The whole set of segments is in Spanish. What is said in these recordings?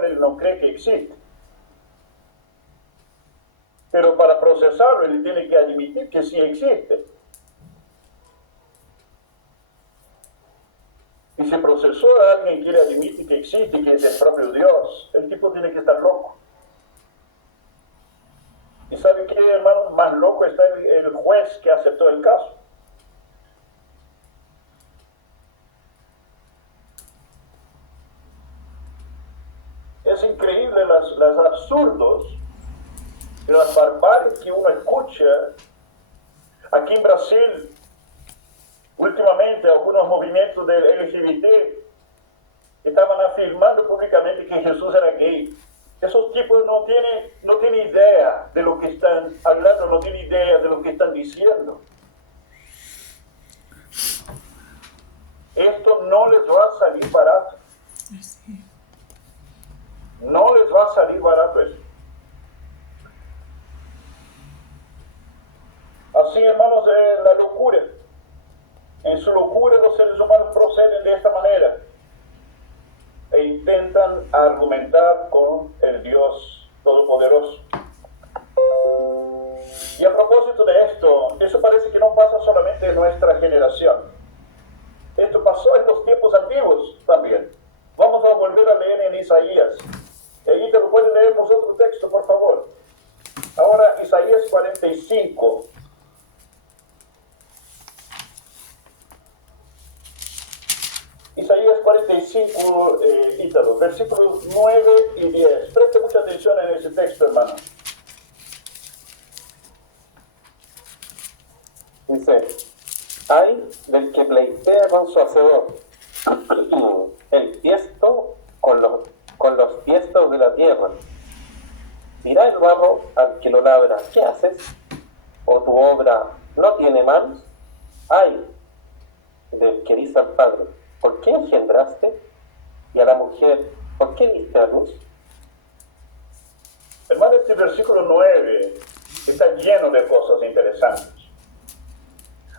cual él no cree que existe. Pero para procesarlo, él tiene que admitir que sí existe. Y si el profesor alguien quiere admitir que existe, que es el propio Dios, el tipo tiene que estar loco. ¿Y sabe qué, hermano? Más loco está el juez que aceptó el caso. Es increíble los absurdos y las barbaries que uno escucha. Aquí en Brasil, últimamente, algunos movimientos del LGBT estaban afirmando públicamente que Jesús era gay. Esos tipos no tienen idea de lo que están hablando, no tienen idea de lo que están diciendo. Esto no les va a salir barato. No les va a salir barato eso. Así, hermanos, la locura. En su locura los seres humanos proceden de esta manera e intentan argumentar con el Dios Todopoderoso. Y a propósito de esto, eso parece que no pasa solamente en nuestra generación. Esto pasó en los tiempos antiguos también. Vamos a volver a leer en Isaías. Y ahí te lo pueden leer otro texto, por favor. Ahora, Isaías 45. Isaías 45, Ítalo, versículos 9 y 10. Preste mucha atención en ese texto, hermano. Dice: ay del que pleitea con su hacedor, el tiesto con los tiestos de la tierra. Dirá el barro al que lo labra: ¿qué haces? ¿O tu obra no tiene manos? Ay del que dice al padre: ¿por qué engendraste? Y a la mujer: ¿por qué diste a luz? Hermano, este versículo 9 está lleno de cosas interesantes.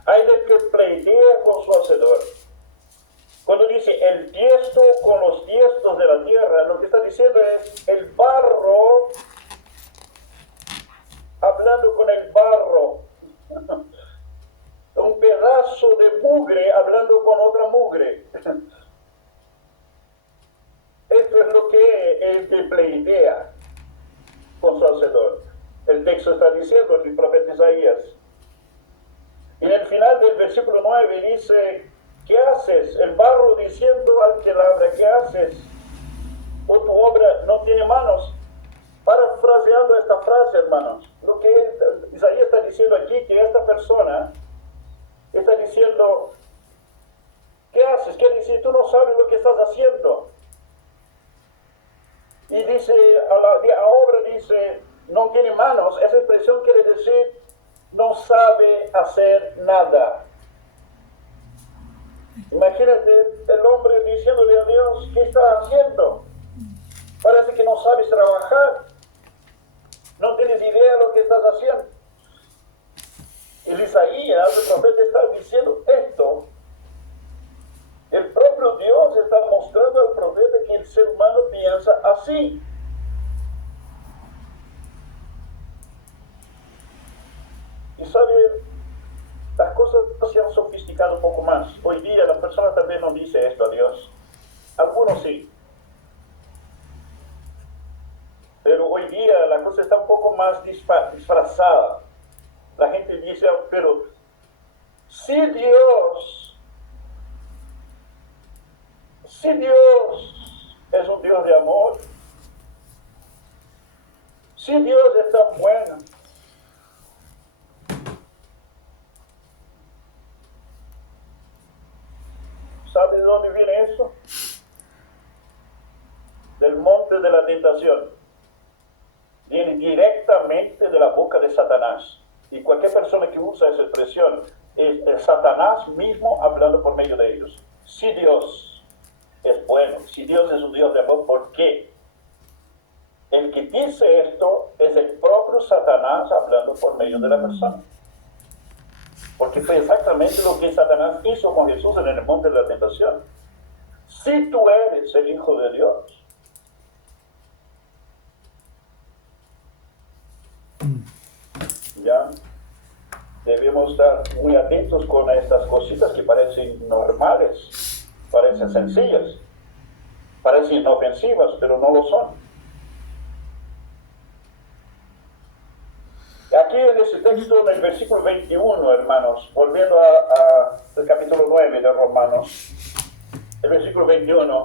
Hay del que pleitea con su hacedor. Cuando dice el tiesto con los tiestos de la tierra, lo que está diciendo es el barro hablando con el barro. Un pedazo de mugre hablando con otra mugre. Esto es lo que el que pleitea con su hacedor. El texto está diciendo, el profeta Isaías. Y en el final del versículo 9 dice: ¿qué haces? El barro diciendo al que labra: ¿qué haces? ¿O tu obra no tiene manos? Parafraseando esta frase, hermanos, lo que Isaías está diciendo aquí, que esta persona está diciendo: ¿qué haces? Quiere decir, tú no sabes lo que estás haciendo. Y dice, a obra dice, no tiene manos. Esa expresión quiere decir, no sabe hacer nada. Imagínate el hombre diciéndole a Dios: ¿qué estás haciendo? Parece que no sabes trabajar. No tienes idea de lo que estás haciendo. Y Isaías, el profeta, está diciendo esto. El propio Dios está mostrando al profeta que el ser humano piensa así. Y sabe, las cosas se han sofisticado un poco más. Hoy día las personas también no dicen esto a Dios. Algunos sí. Pero hoy día la cosa está un poco más disfrazada. La gente dice, pero si Dios es un Dios de amor, si Dios es tan bueno, ¿sabe de dónde viene eso? Del monte de la tentación. Viene directamente de la boca de Satanás. Y cualquier persona que usa esa expresión es Satanás mismo hablando por medio de ellos. Si Dios es bueno, si Dios es un Dios de amor, ¿por qué? El que dice esto es el propio Satanás hablando por medio de la persona. Porque fue exactamente lo que Satanás hizo con Jesús en el monte de la tentación. Si tú eres el Hijo de Dios, ¿Ya? Debemos estar muy atentos con estas cositas que parecen normales, parecen sencillas, parecen inofensivas, pero no lo son. Aquí en ese texto, en el versículo 21, hermanos, volviendo al capítulo 9 de Romanos, el versículo 21,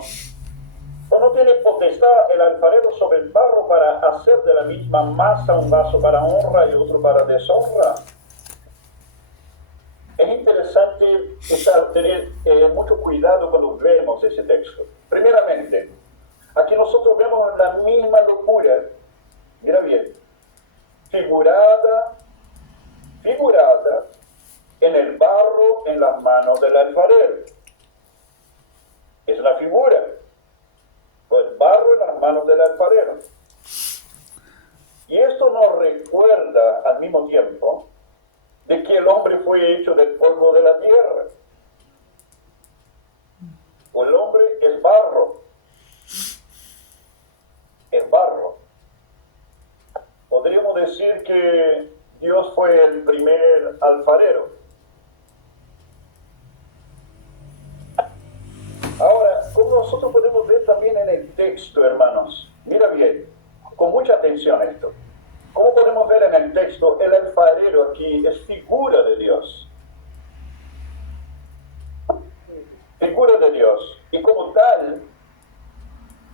¿o no tiene potestad el alfarero sobre el barro para hacer de la misma masa un vaso para honra y otro para deshonra? Es interesante tener mucho cuidado cuando vemos ese texto. Primeramente, aquí nosotros vemos la misma locura, mira bien, figurada en el barro en las manos del alfarero. Es la figura, el barro en las manos del alfarero. Y esto nos recuerda al mismo tiempo de que el hombre fue hecho del polvo de la tierra. El hombre es barro. Es barro. Podríamos decir que Dios fue el primer alfarero. Ahora, como nosotros podemos ver también en el texto, hermanos, mira bien, con mucha atención esto. ¿Cómo podemos ver en el texto? El alfarero aquí es figura de Dios. Figura de Dios. Y como tal,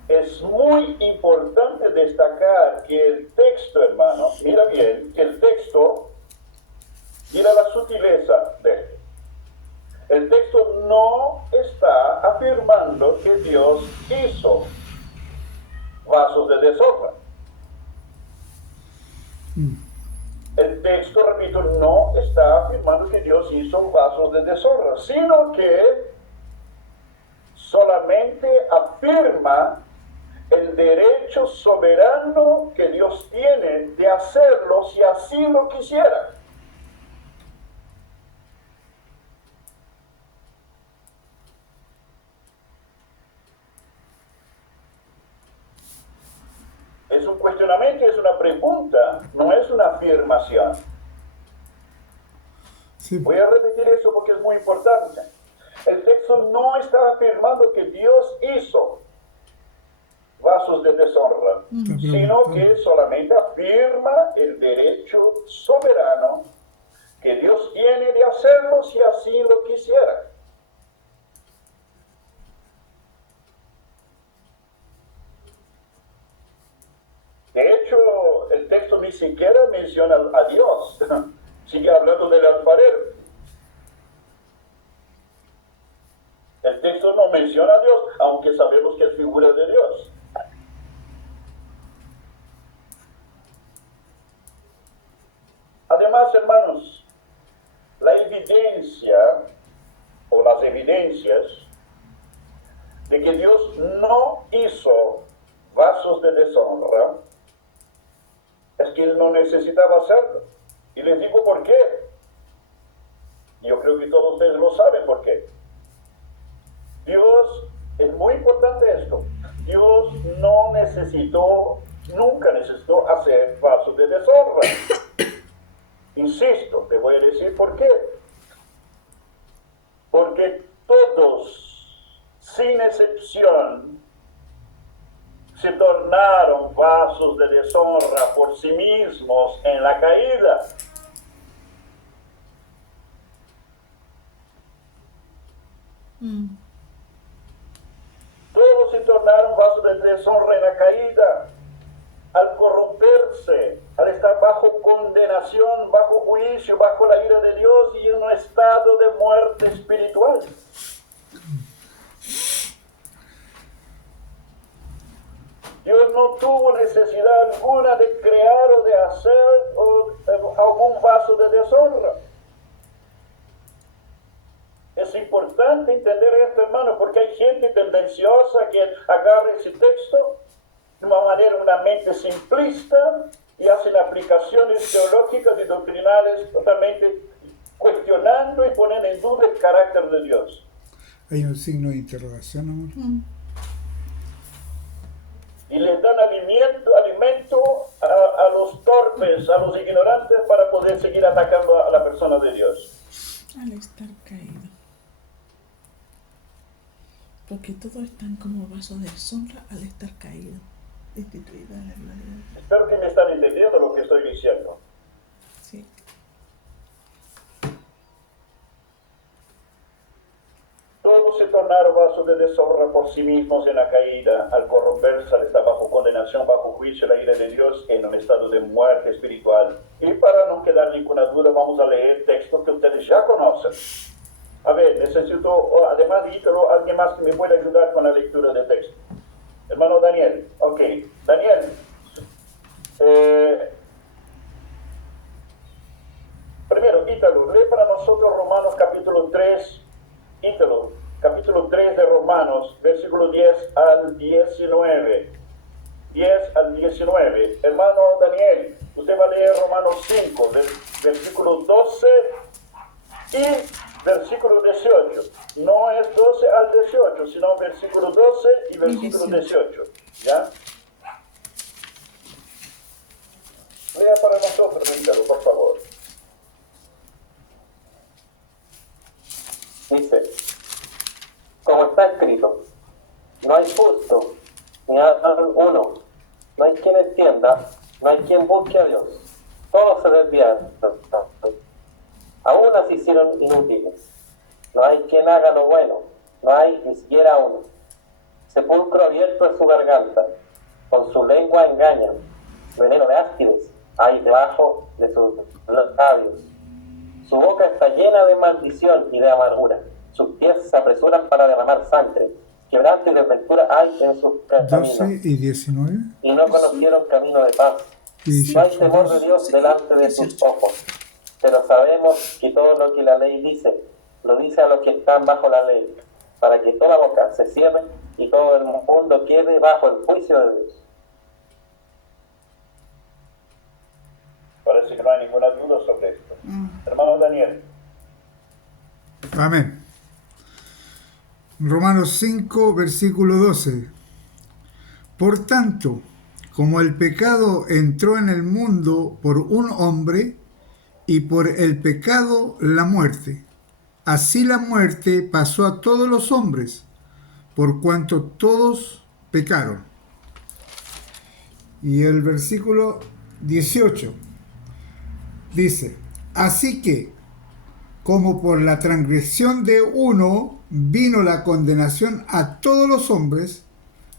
es muy importante destacar que el texto, hermanos, mira bien, que el texto, mira la sutileza de esto. El texto no está afirmando que Dios hizo vasos de deshonra. El texto, repito, no está afirmando que Dios hizo vasos de deshonra, sino que solamente afirma el derecho soberano que Dios tiene de hacerlo si así lo quisiera. Es un cuestionamiento, es una pregunta, no es una afirmación. Sí. Voy a repetir eso porque es muy importante. El texto no está afirmando que Dios hizo vasos de deshonra, sino que solamente afirma el derecho soberano que Dios tiene de hacerlo si así lo quisiera. De hecho, el texto ni siquiera menciona a Dios, sigue hablando del alfarero. El texto no menciona a Dios, aunque sabemos que es figura de Dios. Además, hermanos, la evidencia o las evidencias de que Dios no hizo vasos de deshonra es que Él no necesitaba hacerlo. Y les digo por qué. Yo creo que todos ustedes lo saben por qué. Dios, es muy importante esto, Dios no necesitó, nunca necesitó hacer vasos de deshonra. Insisto, te voy a decir por qué. Porque todos, sin excepción, se tornaron vasos de deshonra por sí mismos en la caída. Todos se tornaron vasos de deshonra en la caída, al corromperse, al estar bajo condenación, bajo juicio, bajo la ira de Dios y en un estado de muerte espiritual. Dios no tuvo necesidad alguna de crear o de hacer algún vaso de deshonra. Es importante entender esto, hermano, porque hay gente tendenciosa que agarra ese texto de una manera, una mente simplista, y hacen aplicaciones teológicas y doctrinales totalmente cuestionando y poniendo en duda el carácter de Dios. Hay un signo de interrogación, amor. Y les da dan alimento a los torpes, a los ignorantes, para poder seguir atacando a la persona de Dios. Al estar caído. Porque todos están como vasos de deshonra al estar caído, destituido de la gloria de Dios. Espero que me están entendiendo lo que estoy diciendo. Sí. Todos se tornaron vasos de deshonra por sí mismos en la caída, al corromperse, al estar bajo condenación, bajo juicio, la ira de Dios, en un estado de muerte espiritual. Y para no quedar ninguna duda, vamos a leer textos que ustedes ya conocen. A ver, necesito, además de Ítalo, alguien más que me pueda ayudar con la lectura de texto. Hermano Daniel, ok. Daniel, primero, Ítalo, lee para nosotros Romanos capítulo 3, Ítalo, capítulo 3 de Romanos, versículo 10 al 19. 10 al 19. Hermano Daniel, usted va a leer Romanos 5, versículo 12 y versículo 18. No es 12 al 18, sino versículo 12 y versículo 18. ¿Ya? Lea para nosotros, Ítalo, por favor. Dice, como está escrito, no hay justo, ni uno, no hay quien entienda, no hay quien busque a Dios. Todos se desviaron, aún se hicieron inútiles. No hay quien haga lo bueno, no hay ni siquiera uno. Sepulcro abierto es su garganta, con su lengua engañan, veneno de áspides hay debajo de sus labios. Su boca está llena de maldición y de amargura. Sus pies se apresuran para derramar sangre. Quebranto y desventura hay en sus caminos. 12 y 19. Y no conocieron camino de paz. Y No hay 18. temor de Dios delante de sus ojos. Pero sabemos que todo lo que la ley dice, lo dice a los que están bajo la ley, para que toda boca se cierre y todo el mundo quede bajo el juicio de Dios. Parece que no hay ninguna duda sobre esto. Hermano Daniel. Amén. Romanos 5, versículo 12. Por tanto, como el pecado entró en el mundo por un hombre, y por el pecado la muerte, así la muerte pasó a todos los hombres, por cuanto todos pecaron. Y el versículo 18 dice, así que, como por la transgresión de uno vino la condenación a todos los hombres,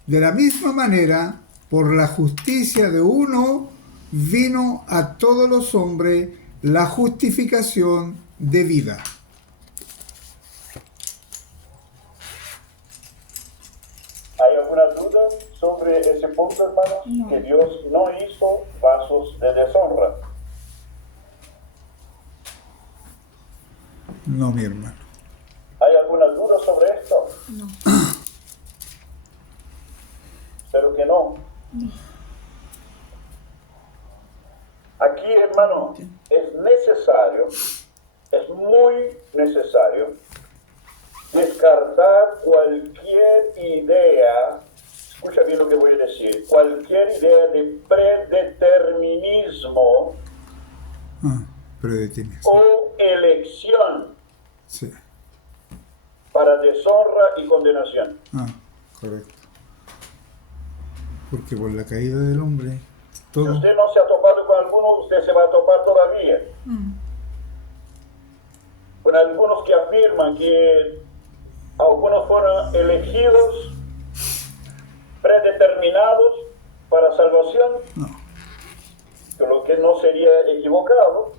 de la misma manera, por la justicia de uno vino a todos los hombres la justificación de vida. ¿Hay alguna duda sobre ese punto, hermanos? No. Que Dios no hizo vasos de deshonra. No, mi hermano. ¿Hay alguna duda sobre esto? No. Espero que no. Aquí, hermano, es necesario, es muy necesario descartar cualquier idea, escucha bien lo que voy a decir, cualquier idea de predeterminismo Predeterminación. o elección Sí. para deshonra y condenación. Correcto. Porque por la caída del hombre, Si todo. usted no se ha topado con alguno, usted se va a topar todavía. Con algunos que afirman que algunos fueron elegidos, predeterminados para salvación, No. lo que no sería equivocado,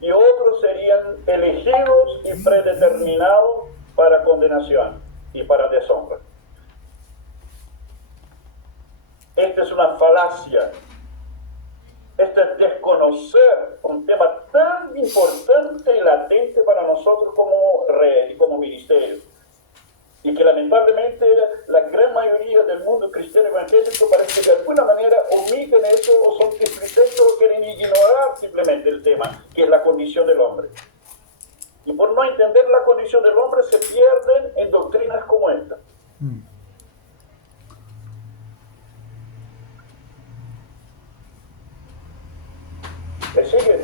y otros serían elegidos y predeterminados para condenación y para deshonra. Esta es una falacia. Esto es desconocer un tema tan importante y latente para nosotros como red y como ministerio. Y que lamentablemente la gran mayoría del mundo cristiano evangélico parece que de alguna manera omiten eso o son displicentes o quieren ignorar simplemente el tema, que es la condición del hombre. Y por no entender la condición del hombre se pierden en doctrinas como esta. siguen?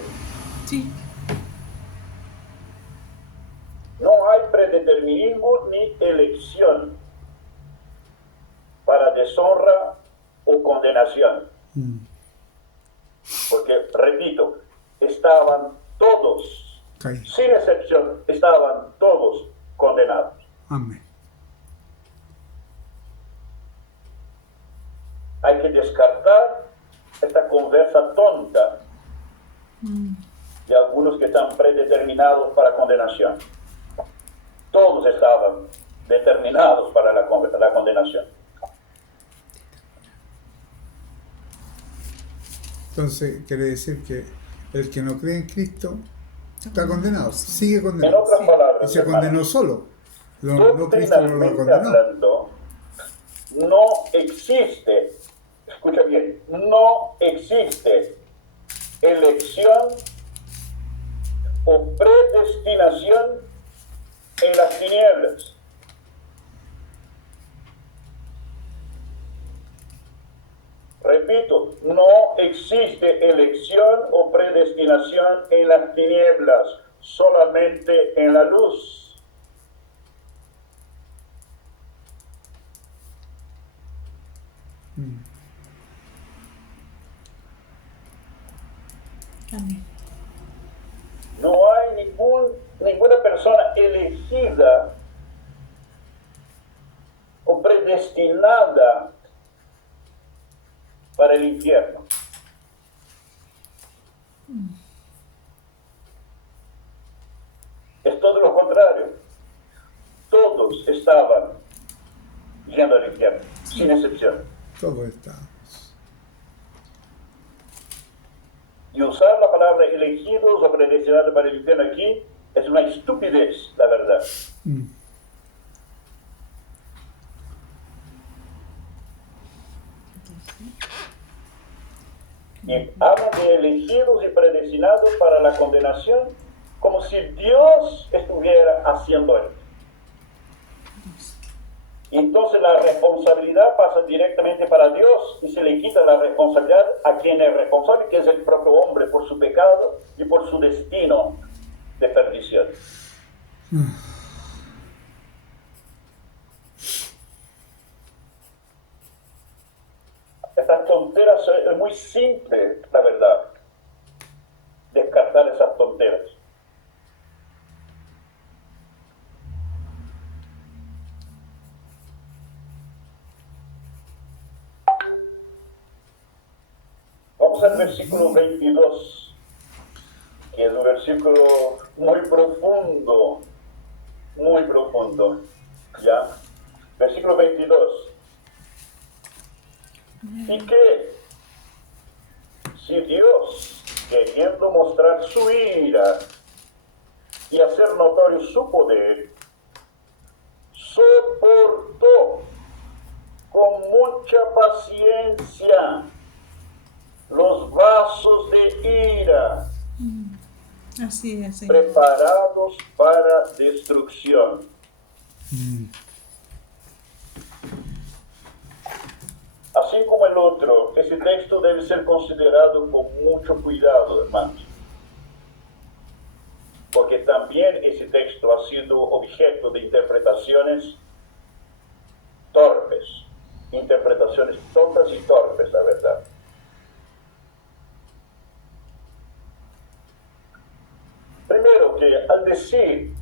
Sí. No hay predeterminismo ni elección para deshonra o condenación. Porque, repito, estaban todos, Caído. sin excepción, estaban todos condenados. Amén. Hay que descartar esta conversa tonta de algunos que están predeterminados para condenación. Todos estaban determinados para la condenación. Entonces, quiere decir que el que no cree en Cristo está condenado, sigue En condenado. otras Y palabras, se condenó hermanos, solo. No, Cristo no lo doctrinalmente condenó. hablando, no existe, escucha bien, no existe elección o predestinación en las tinieblas. Repito, no existe elección o predestinación en las tinieblas, solamente en la luz. Amén. No hay ninguna persona elegida o predestinada para el infierno. Es todo lo contrario. Todos estaban yendo al infierno, sin excepción. Todo está. Y usar la palabra elegidos o predestinados para el infierno aquí es una estupidez, la verdad. Y hablan de elegidos y predestinados para la condenación como si Dios estuviera haciendo esto. Y entonces la responsabilidad pasa directamente para Dios y se le quita la responsabilidad a quien es responsable, que es el propio hombre, por su pecado y por su destino de perdición. Estas tonteras es muy simple, la verdad, descartar esas tonteras. Vamos al versículo 22, que es un versículo muy profundo, ¿ya? Versículo 22. ¿Y qué? Si Dios, queriendo mostrar su ira y hacer notorio su poder, soportó con mucha paciencia los vasos de ira Así es, Señor. preparados para destrucción. Así como el otro, ese texto debe ser considerado con mucho cuidado, hermanos, porque también ese texto ha sido objeto de interpretaciones torpes, interpretaciones tontas y torpes, la verdad. Primero, que al decir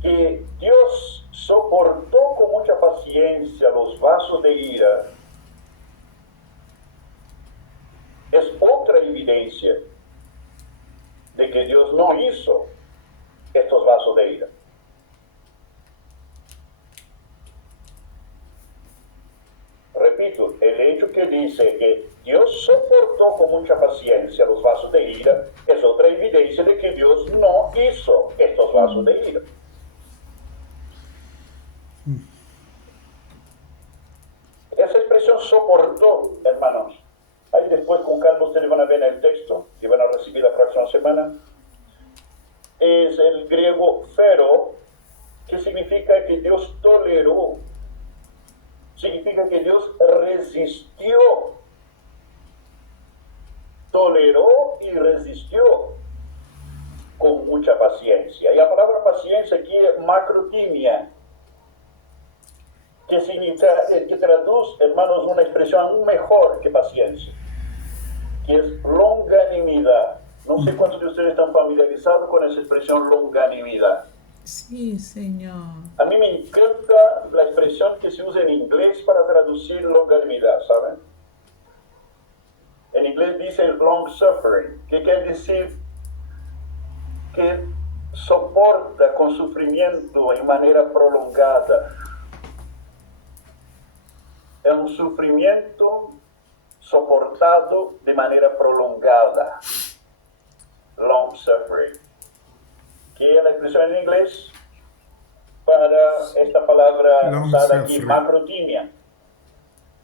que Dios soportó con mucha paciencia los vasos de ira, es otra evidencia de que Dios no hizo estos vasos de ira. Repito, el hecho que dice que Dios soportó con mucha paciencia los vasos de ira es otra evidencia de que Dios no hizo estos vasos de ira. Esa expresión soportó, hermanos, ahí después con Carlos ustedes van a ver en el texto que van a recibir la próxima semana, es el griego phero, que significa que Dios toleró, significa que Dios resistió toleró y resistió con mucha paciencia. Y la palabra paciencia aquí es macrotimia, que significa, que traduce, hermanos, una expresión aún mejor que paciencia, que es longanimidad. No sé cuántos de ustedes están familiarizados con esa expresión longanimidad. Sí, Señor. A mí me encanta la expresión que se usa en inglés para traducir longanimidad, ¿saben? En inglés dice long suffering, que quiere decir que soporta con sufrimiento en manera prolongada. Es un sufrimiento soportado de manera prolongada. Long suffering. ¿Qué es la expresión en inglés para esta palabra Long usada aquí, suffering. macrotimia?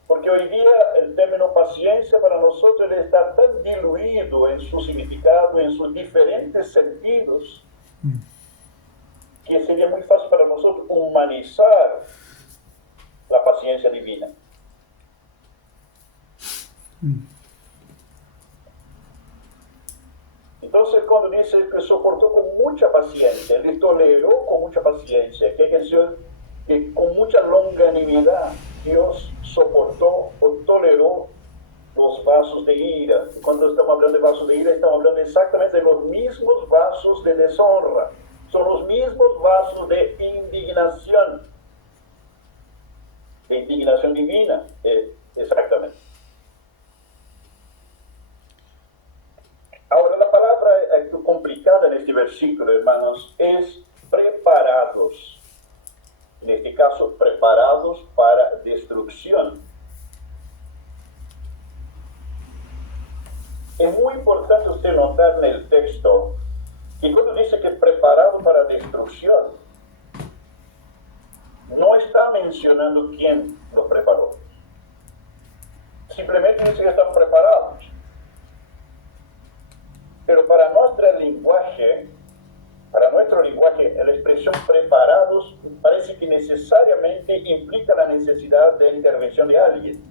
Porque hoy día el término paciencia para nosotros está tan diluido en su significado, en sus diferentes sentidos, que sería muy fácil para nosotros humanizar la paciencia divina. Entonces, cuando dice que soportó con mucha paciencia, él toleró con mucha paciencia, que decir que con mucha longanimidad Dios soportó o toleró los vasos de ira. Cuando estamos hablando de vasos de ira, estamos hablando exactamente de los mismos vasos de deshonra. Son los mismos vasos de indignación divina, exactamente. Ahora, la palabra complicada en este versículo, hermanos, es preparados. En este caso, preparados para destrucción. Es muy importante usted notar en el texto que cuando dice que preparado para destrucción, no está mencionando quién los preparó. Simplemente dice que están preparados. Pero para nuestro lenguaje, la expresión preparados parece que necesariamente implica la necesidad de intervención de alguien.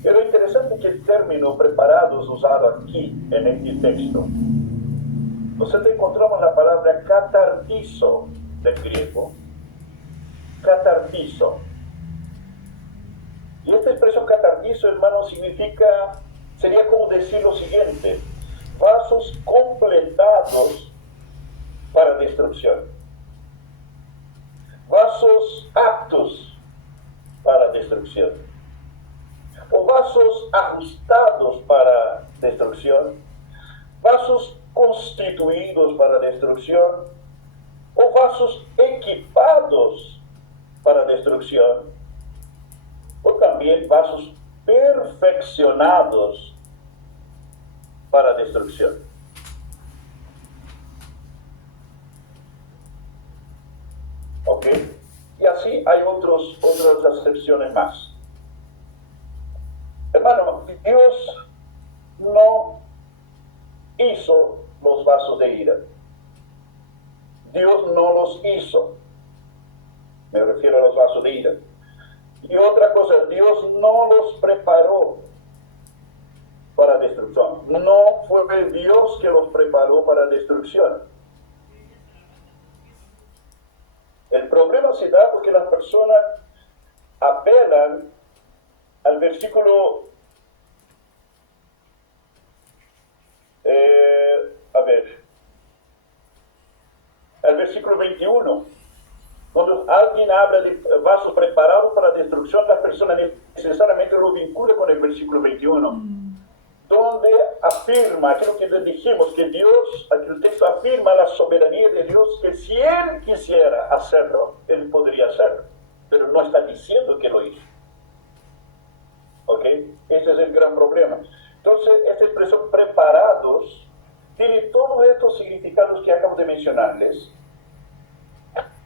Pero interesante que el término preparados usado aquí en este texto, nosotros encontramos la palabra catartizo del griego. Catartizo. Y esta expresión catartizo, hermano, sería como decir lo siguiente: vasos completados para destrucción, vasos aptos para destrucción, o vasos ajustados para destrucción, vasos constituidos para destrucción, o vasos equipados para destrucción, o también vasos perfeccionados para destrucción. ¿Ok? Y así hay otras acepciones más. Hermano, Dios no hizo los vasos de ira. Dios no los hizo. Me refiero a los vasos de ira. Y otra cosa, Dios no los preparó para destrucción. No fue Dios que los preparó para destrucción. El problema se da porque las personas apelan al versículo, al versículo 21. Cuando alguien habla de vasos preparados para destrucción, las personas necesariamente lo vinculan con el versículo 21, donde afirma, creo que les dijimos, que Dios, aquí el texto afirma la soberanía de Dios, que si Él quisiera hacerlo, Él podría hacerlo, pero no está diciendo que lo hizo. ¿Ok? Ese es el gran problema. Entonces, esta expresión preparados tiene todos estos significados que acabo de mencionarles.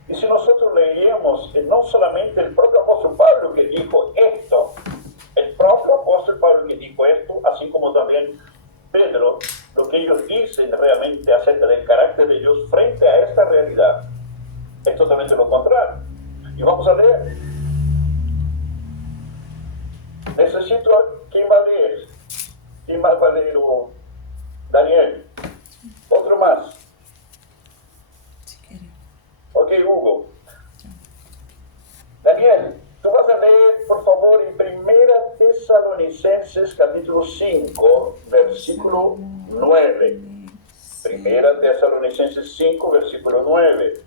Y si nosotros leemos no solamente el propio apóstol Pablo que dijo esto, el propio apóstol Pablo que dijo esto, así como también Pedro, lo que ellos dicen realmente acerca del carácter de Dios frente a esta realidad, es totalmente lo contrario. Y vamos a leer. Necesito, ¿quién va a leer? ¿Quién más va a leer? Daniel. Otro más. Si quiere. Ok, Hugo. Daniel, tú vas a leer, por favor, en Primera Tesalonicenses capítulo 5, versículo 9. Primera Tesalonicenses 5, versículo 9.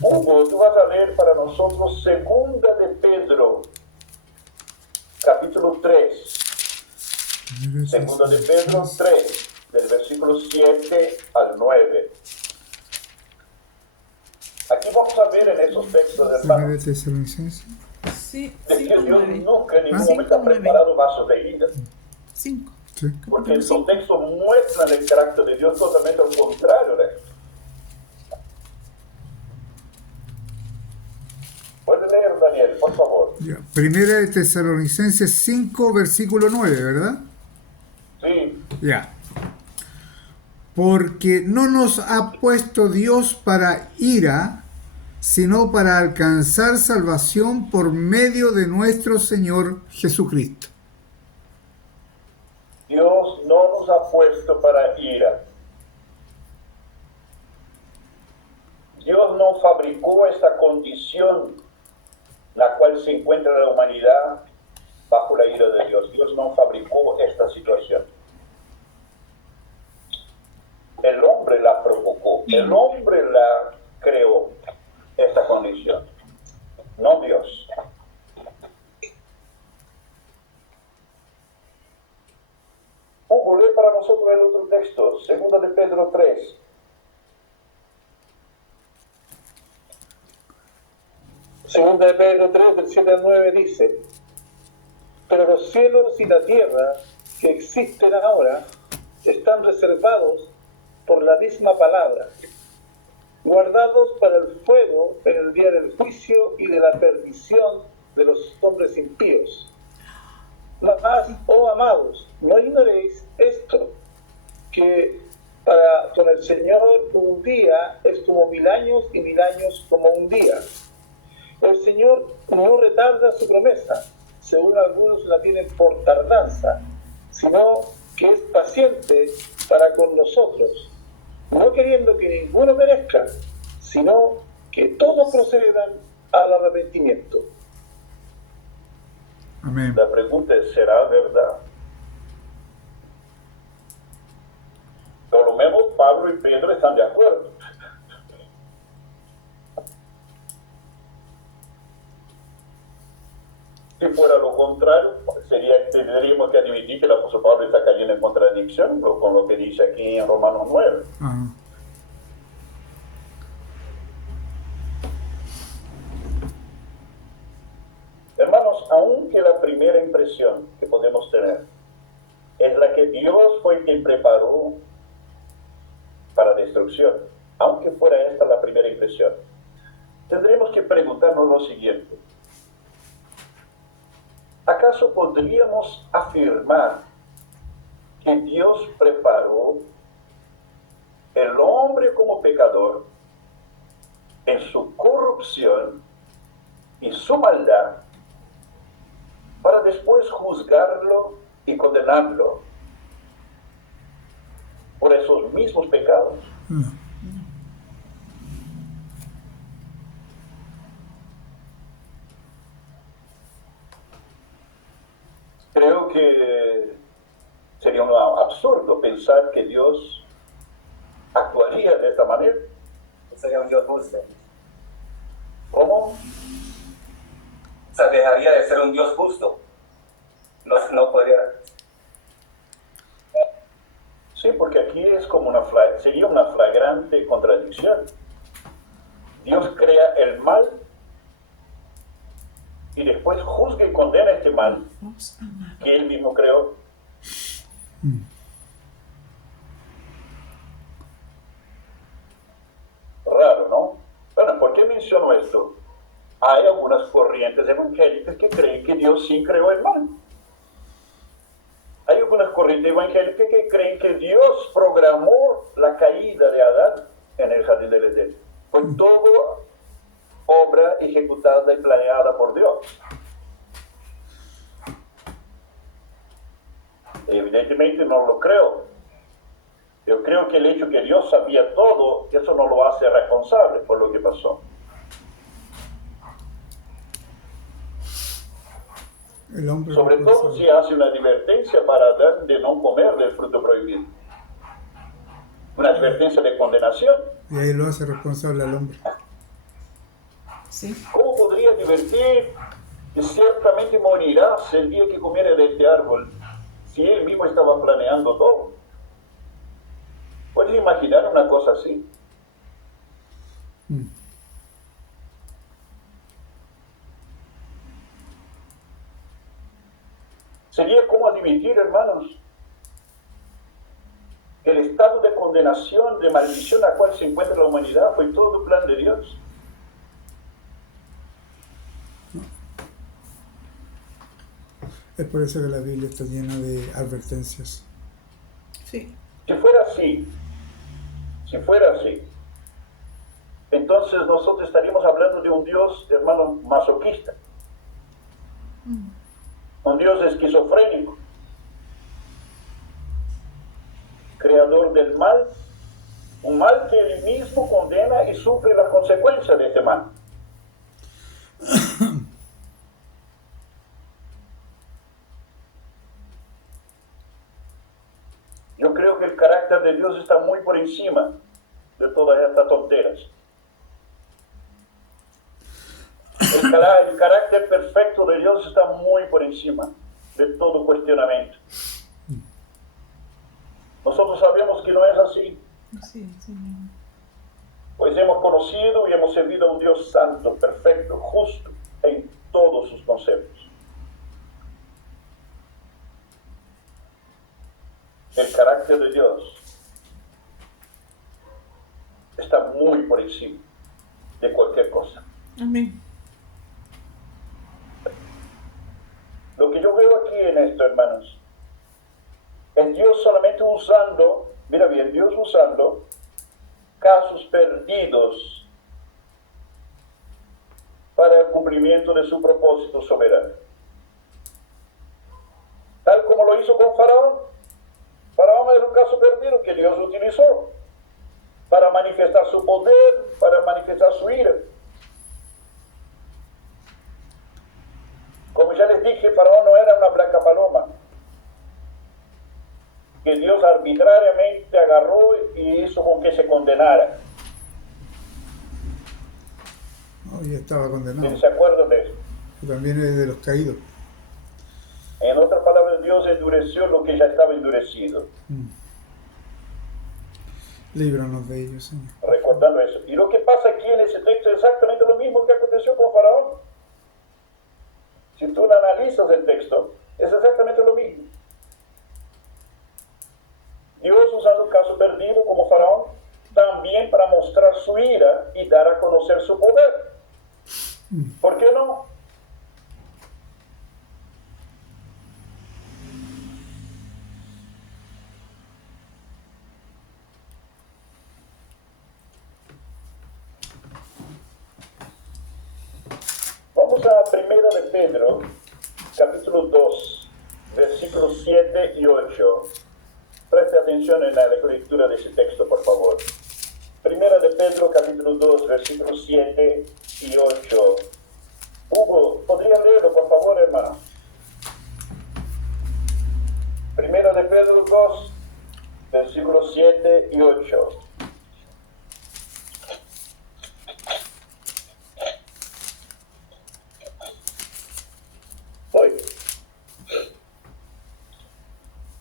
Hugo, tú vas a leer para nosotros Segunda de Pedro, capítulo 3. Segunda de Pedro 3, del versículo 7 al 9. Aquí vamos a ver en esos textos, hermanos, Primera Tesalonicenses. Sí, de que 5, Dios 9. nunca en ningún Cinco, momento ha nueve. preparado vasos de ira. 5. Sí. Porque Capítulo los 5. textos muestran el carácter de Dios totalmente al contrario de esto. Puede leer, Daniel, por favor. Ya. Primera de Tesalonicenses 5, versículo 9, ¿verdad? Sí, Ya. Porque no nos ha puesto Dios para ira, sino para alcanzar salvación por medio de nuestro Señor Jesucristo. Dios no nos ha puesto para ira. Dios no fabricó esta condición, la cual se encuentra la humanidad bajo la ira de Dios. Dios no fabricó esta situación. El hombre la provocó, el hombre la creó, esta condición, no Dios. Hugo, lee para nosotros el otro texto, Segunda de Pedro 3. Segunda de Pedro 3, del 7 al 9 dice: pero los cielos y la tierra que existen ahora están reservados por la misma palabra, guardados para el fuego en el día del juicio y de la perdición de los hombres impíos. Mas, oh amados, no ignoréis esto, que con el Señor un día es como 1000 años y 1000 años como un día. El Señor no retarda su promesa, según algunos la tienen por tardanza, sino que es paciente para con nosotros, no queriendo que ninguno perezca, sino que todos procedan al arrepentimiento. Amén. La pregunta es, ¿será verdad? Por lo menos Pablo y Pedro están de acuerdo. Si fuera lo contrario, tendríamos que admitir que el apóstol Pablo está cayendo en contradicción con lo que dice aquí en Romanos 9. Ajá. Hermanos, aunque la primera impresión que podemos tener es la que Dios fue quien preparó para destrucción, aunque fuera esta la primera impresión, tendremos que preguntarnos lo siguiente: ¿acaso podríamos afirmar que Dios preparó el hombre como pecador en su corrupción y su maldad para después juzgarlo y condenarlo por esos mismos pecados? Creo que sería un absurdo pensar que Dios actuaría de esta manera. Sería un Dios justo. ¿Cómo? O sea, dejaría de ser un Dios justo. No podría. Sí, porque aquí es como sería una flagrante contradicción. Dios crea el mal y después juzga y condena este mal Dios amado. que él mismo creó. Raro, ¿no? Bueno, ¿por qué menciono esto? Hay algunas corrientes evangélicas que creen que Dios sí creó el mal. Hay algunas corrientes evangélicas que creen que Dios programó la caída de Adán en el jardín del Edén. Fue todo obra ejecutada y planeada por Dios. Evidentemente no lo creo. Yo creo que el hecho que Dios sabía todo, eso no lo hace responsable por lo que pasó. El hombre Sobre todo responsable. si hace una advertencia para Adán de no comer del fruto prohibido. Una advertencia de condenación. Y ahí lo hace responsable al hombre. Sí. ¿Cómo podría advertir que ciertamente morirás el día que comiere de este árbol si él mismo estaba planeando todo? ¿Puedes imaginar una cosa así? Sería como admitir, hermanos, que el estado de condenación, de maldición a cual se encuentra la humanidad fue todo plan de Dios. Es por eso que la Biblia está llena de advertencias. Sí. Si fuera así, entonces nosotros estaríamos hablando de un Dios, hermano, masoquista, un Dios esquizofrénico, creador del mal, un mal que él mismo condena y sufre las consecuencias de este mal. Yo creo que el carácter de Dios está muy por encima de todas estas tonteras. El carácter perfecto de Dios está muy por encima de todo cuestionamiento. Nosotros sabemos que no es así, Sí, sí. pues hemos conocido y hemos servido a un Dios santo, perfecto, justo en todos sus conceptos. El carácter de Dios está muy por encima de cualquier cosa. Amén. Lo que yo veo aquí en esto, hermanos, es Dios solamente usando, mira bien, Dios usando casos perdidos para el cumplimiento de su propósito soberano. Tal como lo hizo con Faraón. Faraón es un caso perdido que Dios utilizó para manifestar su poder, para manifestar su ira. Como ya les dije, Faraón no era una blanca paloma que Dios arbitrariamente agarró y hizo con que se condenara. No, ya estaba condenado. ¿Se acuerdan de eso? También es de los caídos. En otras palabras, Dios endureció lo que ya estaba endurecido. Líbranos de ellos, Señor. Recordando eso. Y lo que pasa aquí en ese texto es exactamente lo mismo que aconteció con Faraón. Si tú analizas el texto, es exactamente lo mismo. Dios usando un caso perdido como Faraón, también para mostrar su ira y dar a conocer su poder. ¿Por qué no? Vamos a Primera de Pedro, capítulo 2, versículos 7 y 8. Preste atención en la lectura de ese texto, por favor. Primera de Pedro, capítulo 2, versículos 7 y 8. Hugo, ¿podrían leerlo, por favor, hermano? Primera de Pedro 2, versículos 7 y 8. Voy.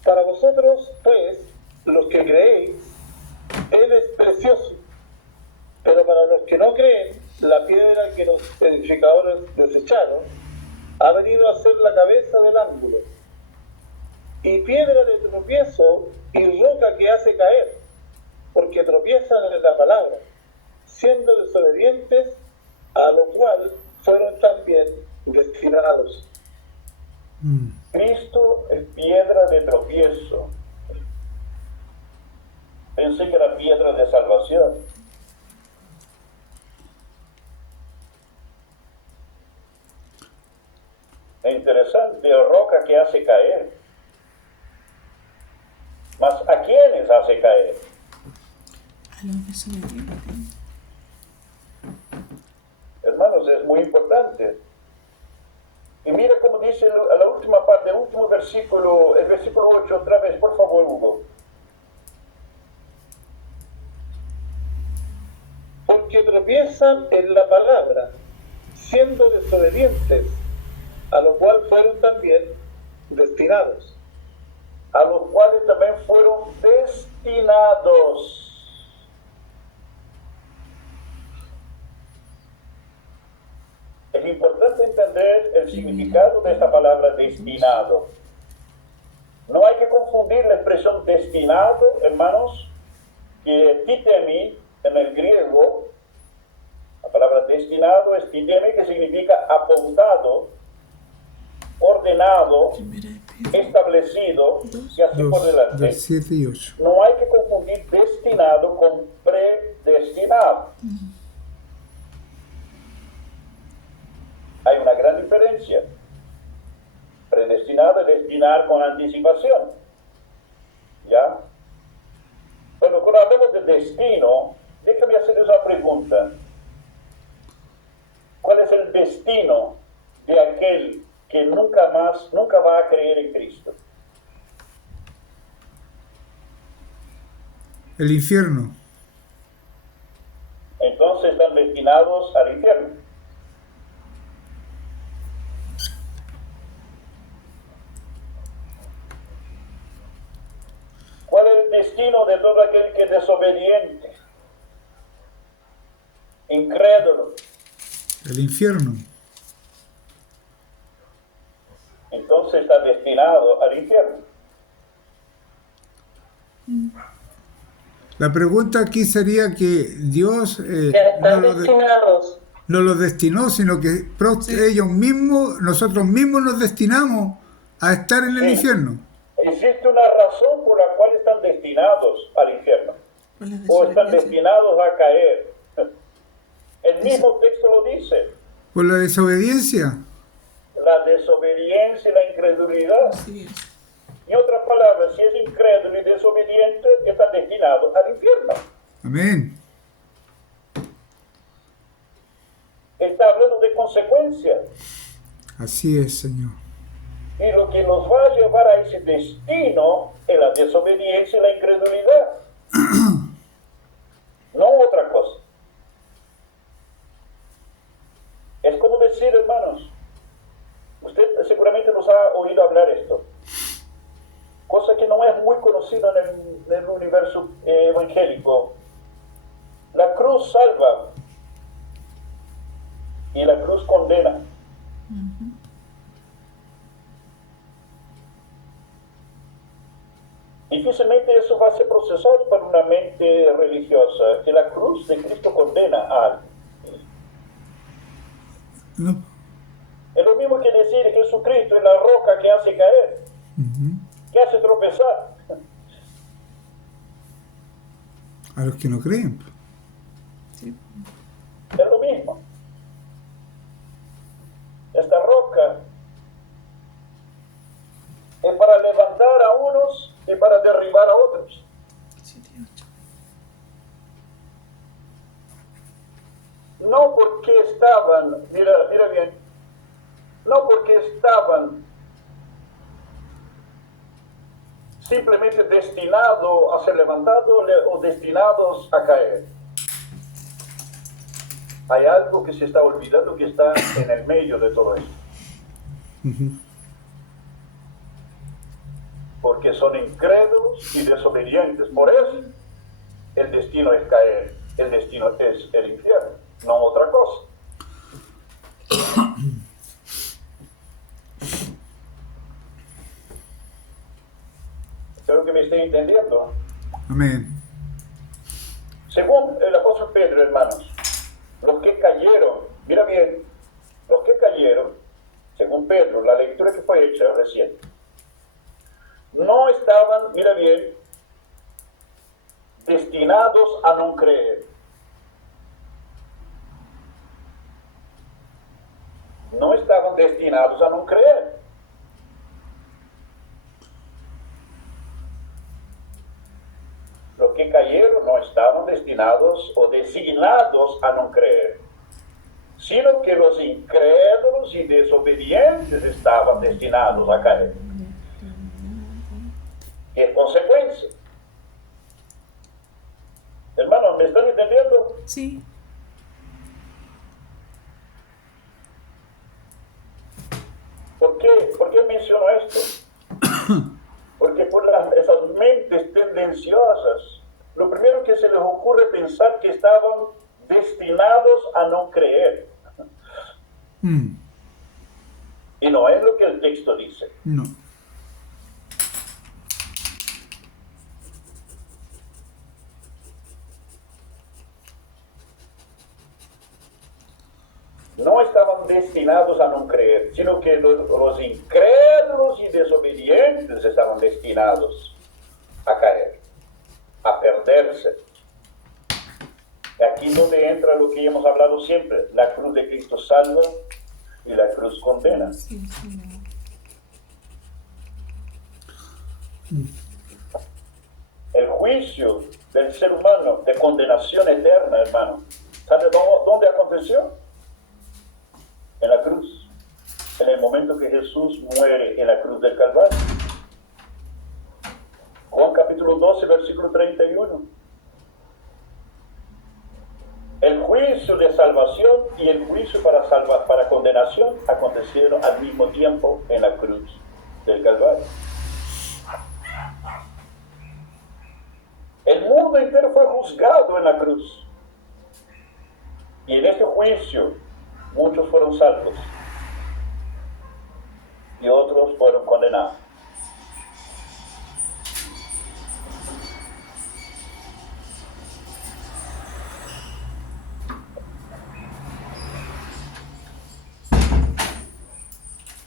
Para vosotros, pues, los que creéis, Él es precioso, pero para los que no creen, la piedra que los edificadores desecharon ha venido a ser la cabeza del ángulo, y piedra de tropiezo y roca que hace caer, porque tropiezan en la palabra, siendo desobedientes, a lo cual fueron también destinados. Cristo es piedra de tropiezo. Pensé que era piedra de salvación. Es interesante, roca que hace caer. les hace caer. A los desobedientes. Hermanos, es muy importante. Y mira cómo dice a la última parte, el último versículo, el versículo 8, otra vez, por favor, Hugo. Porque tropiezan en la palabra, siendo desobedientes, a lo cual fueron también destinados. A los cuales también fueron destinados. Es importante entender el significado de esta palabra destinado. No hay que confundir la expresión destinado, hermanos, que titemi en el griego, la palabra destinado es titemi, que significa apuntado, ordenado, Primera de Pedro establecido y así por 2, delante. del 7 y 8. No hay que confundir destinado con predestinado. Hay una gran diferencia. Predestinado es destinar con anticipación. ¿Ya? Bueno, cuando hablamos de destino, déjame hacerles una pregunta. ¿Cuál es el destino de aquel que nunca va a creer en Cristo? El infierno. Entonces están destinados al infierno. ¿Cuál es el destino de todo aquel que es desobediente, incrédulo? El infierno. Entonces está destinado al infierno. La pregunta aquí sería que Dios Ya están destinados. no los destinó, sino que ellos mismos, nosotros mismos nos destinamos a estar en el Sí. infierno. Existe una razón por la cual están destinados al infierno, por la o están desobediencia. destinados a caer. El mismo texto lo dice. Por la desobediencia. La desobediencia y la incredulidad. Así es. En otras palabras, si es incrédulo y desobediente, está destinado al infierno. Amén. Está hablando de consecuencias. Así es, Señor. Y lo que nos va a llevar a ese destino es la desobediencia y la incredulidad. No otra cosa. Es como decir, hermanos, usted seguramente nos ha oído hablar esto, cosa que no es muy conocida en el universo evangélico. La cruz salva y la cruz condena. Difícilmente eso va a ser procesado por una mente religiosa, que la cruz de Cristo condena a alguien. No. Es lo mismo que decir que Jesucristo es la roca que hace caer, Ujú. que hace tropezar. A los que no creen. Sí. Es lo mismo. Esta roca es para levantar a unos y para derribar a otros. 7 y 8. No porque estaban, mira bien, no porque estaban simplemente destinados a ser levantados o destinados a caer. Hay algo que se está olvidando que está en el medio de todo esto. Ujú. Porque son incrédulos y desobedientes. Por eso el destino es caer, el destino es el infierno, no otra cosa. Espero que me estén entendiendo. Amén. Según el apóstol Pedro, hermanos, los que cayeron, mira bien, los que cayeron, según Pedro, la lectura que fue hecha recién, no estaban, mira bien, destinados a no creer. No estaban destinados a no creer. destinados o designados a no creer, sino que los incrédulos y desobedientes estaban destinados a caer. ¿Qué consecuencia? Hermanos, ¿me están entendiendo? Sí. ¿Por qué? ¿Por qué menciono esto? Porque por esas mentes tendenciosas, lo primero que se les ocurre es pensar que estaban destinados a no creer. Y no es lo que el texto dice. No. No estaban destinados a no creer, sino que los incrédulos y desobedientes estaban destinados a caer, a perderse. Aquí donde entra lo que hemos hablado siempre: la cruz de Cristo salva y la cruz condena. Sí, Señor. El juicio del ser humano de condenación eterna, hermano, ¿sabe dónde aconteció? En la cruz, en el momento que Jesús muere en la cruz del Calvario. Juan capítulo 12, versículo 31. El juicio de salvación y el juicio para condenación acontecieron al mismo tiempo en la cruz del Calvario. El mundo entero fue juzgado en la cruz. Y en este juicio muchos fueron salvos y otros fueron condenados.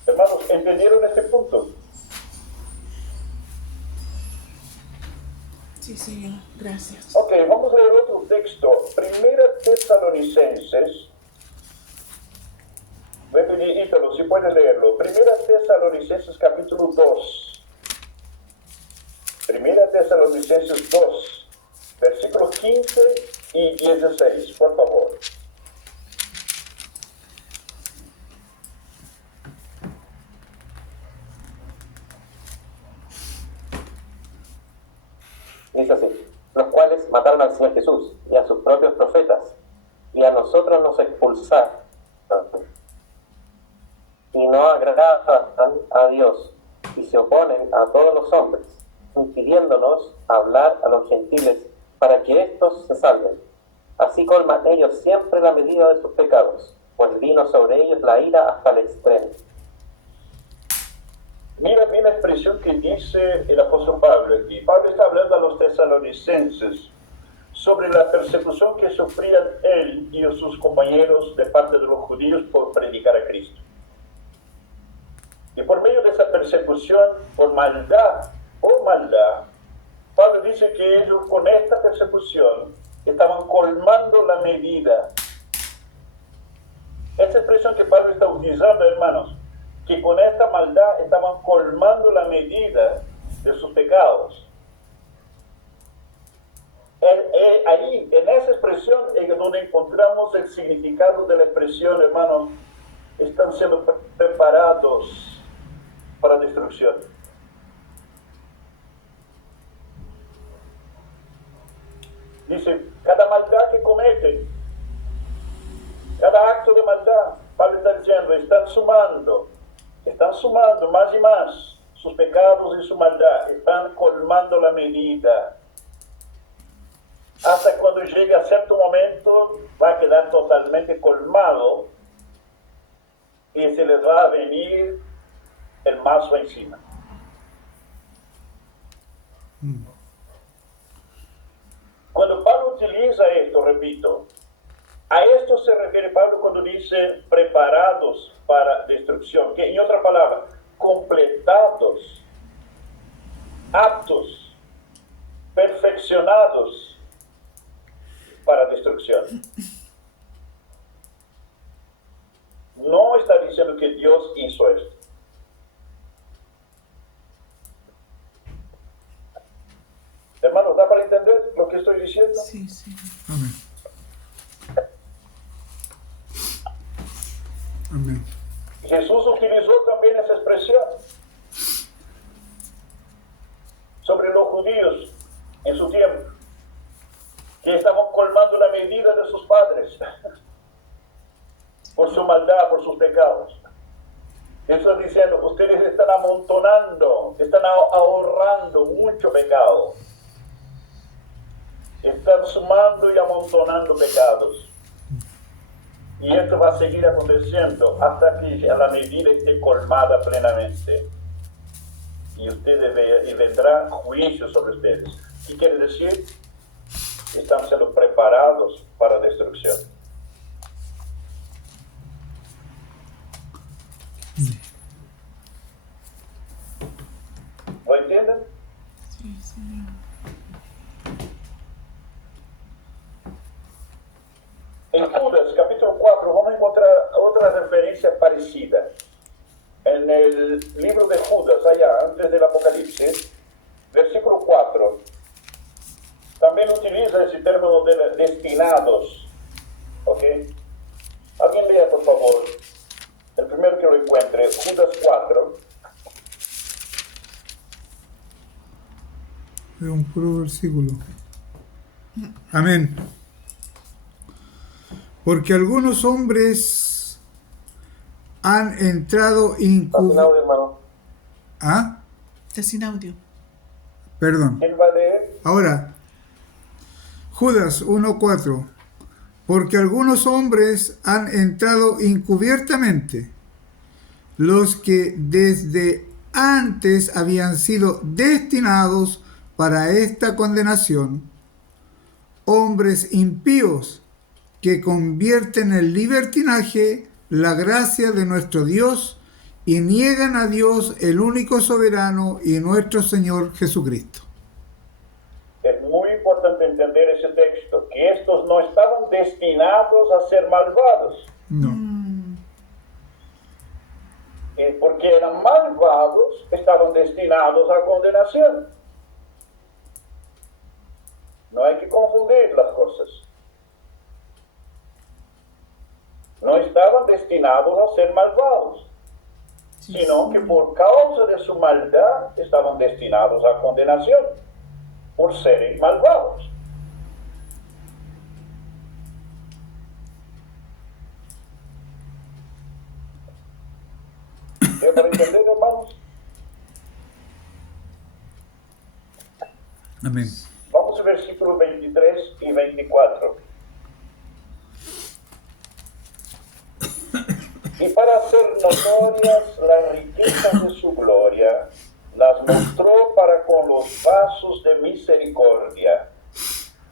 Hermanos, ¿entendieron este punto? Sí, Señor. Gracias. Ok, vamos a leer otro texto. Primera Tesalonicenses. Voy a pedir, Ítalo, si puedes leerlo. Primera Tesalonicenses capítulo 2. Primera Tesalonicenses 2, versículos 15 y 16, por favor. Dice así: los cuales mataron al Señor Jesús y a sus propios profetas, y a nosotros nos expulsaron, y no agradan a Dios, y se oponen a todos los hombres, impidiéndonos hablar a los gentiles para que éstos se salven. Así colman ellos siempre la medida de sus pecados, pues vino sobre ellos la ira hasta el extremo. Mira bien la expresión que dice el apóstol Pablo aquí. Pablo está hablando a los tesalonicenses sobre la persecución que sufrían él y sus compañeros de parte de los judíos por predicar a Cristo. Y por medio de esa persecución, por maldad, Pablo dice que ellos con esta persecución estaban colmando la medida. Esa expresión que Pablo está utilizando, hermanos, que con esta maldad estaban colmando la medida de sus pecados. Ahí, en esa expresión, es donde encontramos el significado de la expresión, hermanos: están siendo preparados para destrucción. Dice, cada maldad que cometen, cada acto de maldad, Pablo está diciendo, están sumando más y más sus pecados y su maldad, están colmando la medida. Hasta cuando llegue a cierto momento, va a quedar totalmente colmado y se les va a venir el mazo encima. Cuando Pablo utiliza esto, repito, a esto se refiere Pablo cuando dice preparados para destrucción, que en otra palabra, completados, aptos, perfeccionados para destrucción. No está diciendo que Dios hizo esto. Hermanos, ¿da para entender lo que estoy diciendo? Sí, sí. Amén. Amén. Jesús utilizó también esa expresión sobre los judíos en su tiempo, que estaban colmando la medida de sus padres por su maldad, por sus pecados. Está diciendo, ustedes están amontonando, están ahorrando mucho pecado. Están sumando y amontonando pecados. Y esto va a seguir aconteciendo hasta que a la medida esté colmada plenamente. Y vendrá juicio sobre ustedes. ¿Qué quiere decir? Están siendo preparados para destrucción. ¿Lo entienden? Sí, Señor. En Judas, capítulo 4, vamos a encontrar otra referencia parecida. En el libro de Judas, allá, antes del Apocalipsis, versículo 4, también utiliza ese término de destinados. ¿Ok? Alguien lea, por favor, el primero que lo encuentre, Judas 4. Es un puro versículo. Amén. Porque algunos hombres han entrado hermano. ¿Ah? Está sin audio. Perdón. ¿Quién va a leer? Ahora, Judas 1:4. Porque algunos hombres han entrado encubiertamente, los que desde antes habían sido destinados para esta condenación, hombres impíos que convierten en libertinaje la gracia de nuestro Dios y niegan a Dios, el único soberano y nuestro Señor Jesucristo. Es muy importante entender ese texto, que estos no estaban destinados a ser malvados, No. porque eran malvados, estaban destinados a condenación. No hay que confundir las cosas. No estaban destinados a ser malvados, sino que por causa de su maldad estaban destinados a condenación, por ser malvados. ¿Es para entender, hermanos? Amén. Vamos al versículo 23 y 24. Y para hacer notorias las riquezas de su gloria, las mostró para con los vasos de misericordia,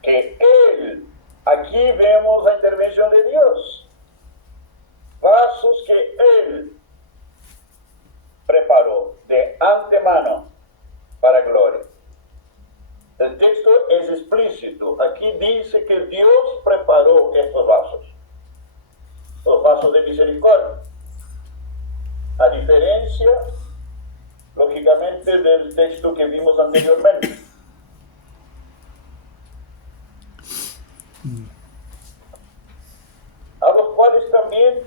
que Él, aquí vemos la intervención de Dios, vasos que Él preparó de antemano para gloria. El texto es explícito. Aquí dice que Dios preparó estos vasos, los vasos de misericordia. A diferencia, lógicamente, del texto que vimos anteriormente. A los cuales también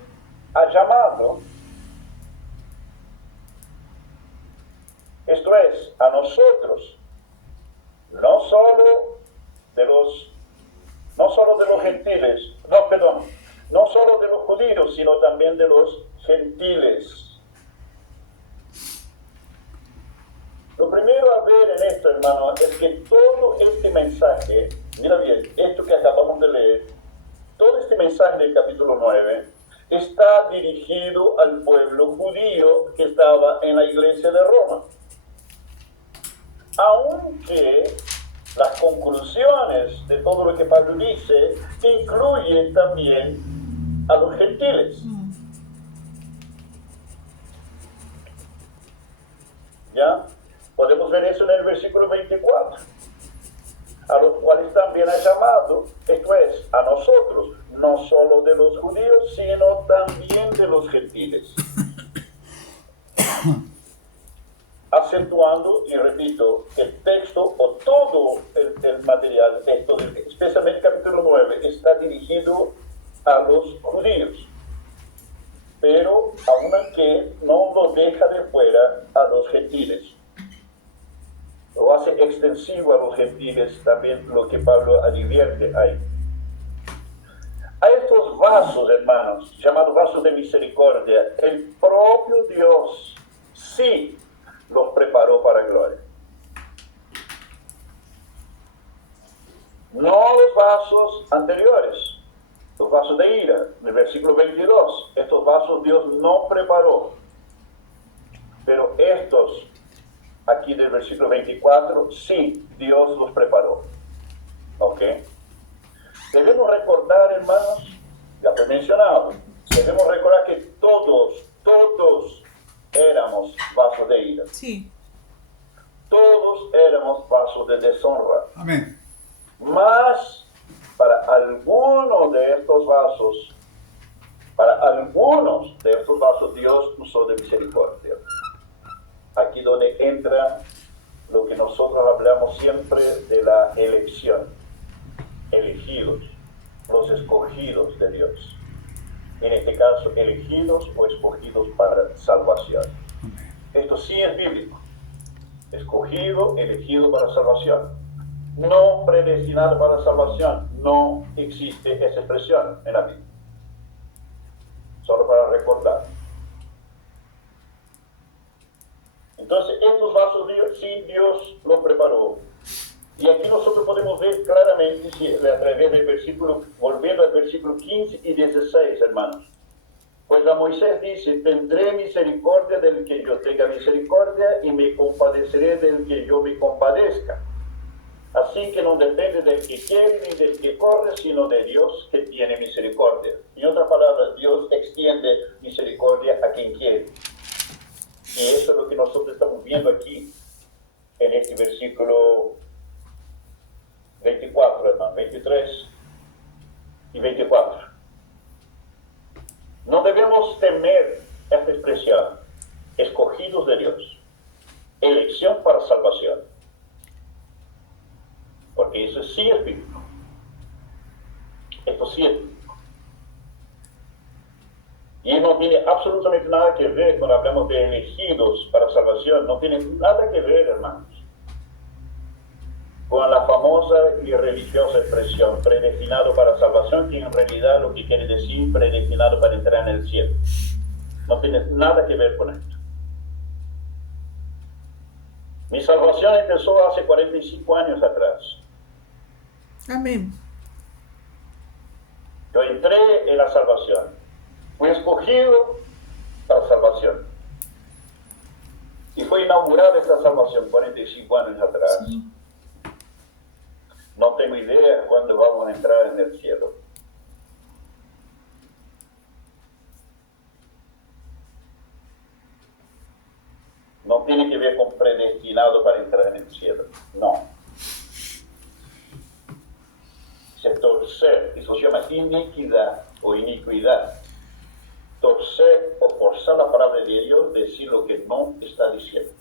ha llamado, esto es, a nosotros, no solo de los gentiles, no solo de los judíos, sino también de los gentiles. Lo primero a ver en esto, hermano, es que todo este mensaje, mira bien, esto que acabamos de leer, todo este mensaje del capítulo 9 está dirigido al pueblo judío que estaba en la iglesia de Roma. Aunque las conclusiones de todo lo que Pablo dice incluyen también a los gentiles. ¿Ya? Podemos ver eso en el versículo 24. A los cuales también ha llamado, esto es, a nosotros, no solo de los judíos, sino también de los gentiles. A acentuando, y repito, el texto o todo el material, especialmente el capítulo 9, está dirigido a los judíos, pero aún que no lo deja de fuera a los gentiles. Lo hace extensivo a los gentiles también lo que Pablo advierte ahí. A estos vasos, hermanos, llamados vasos de misericordia, el propio Dios sí los preparó para gloria. No los vasos anteriores, los vasos de ira, en el versículo 22. Estos vasos Dios no preparó, pero estos, aquí del versículo 24, sí, Dios los preparó. ¿Ok? Debemos recordar, hermanos, ya fue mencionado, debemos recordar que todos éramos vasos de ira. Sí. Todos éramos vasos de deshonra. Amén. Mas para algunos de estos vasos, Dios usó de misericordia. Aquí donde entra lo que nosotros hablamos siempre de la elección. Elegidos, los escogidos de Dios. En este caso, elegidos o escogidos para salvación. Esto sí es bíblico. Escogido, elegido para salvación. No predestinado para salvación. No existe esa expresión en la Biblia. Solo para recordar. Entonces, estos vasos sí Dios los preparó. Y aquí nosotros podemos ver claramente, a través del versículo, volviendo al versículo 15 y 16, hermanos. Pues a Moisés dice, tendré misericordia del que yo tenga misericordia y me compadeceré del que yo me compadezca. Así que no depende del que quiere ni del que corre, sino de Dios que tiene misericordia. En otras palabras, Dios extiende misericordia a quien quiere. Y eso es lo que nosotros estamos viendo aquí, en este versículo 24, hermano, 23 y 24. No debemos temer esta expresión, escogidos de Dios, elección para salvación, porque eso sí es bíblico. Esto sí es bíblico. Y no tiene absolutamente nada que ver cuando hablamos de elegidos para salvación, no tiene nada que ver, hermanos, con la famosa y religiosa expresión predestinado para salvación, que en realidad lo que quiere decir predestinado para entrar en el cielo. No tiene nada que ver con esto. Mi salvación empezó hace 45 años atrás. Amén. Yo entré en la salvación. Fui escogido para salvación. Y fue inaugurada esta salvación 45 años atrás. Sí. No tengo idea cuándo vamos a entrar en el cielo. No tiene que ver con predestinado para entrar en el cielo. No. Se torcer, eso se llama iniquidad o iniquidad. Torcer o forzar la palabra de Dios, decir lo que no está diciendo.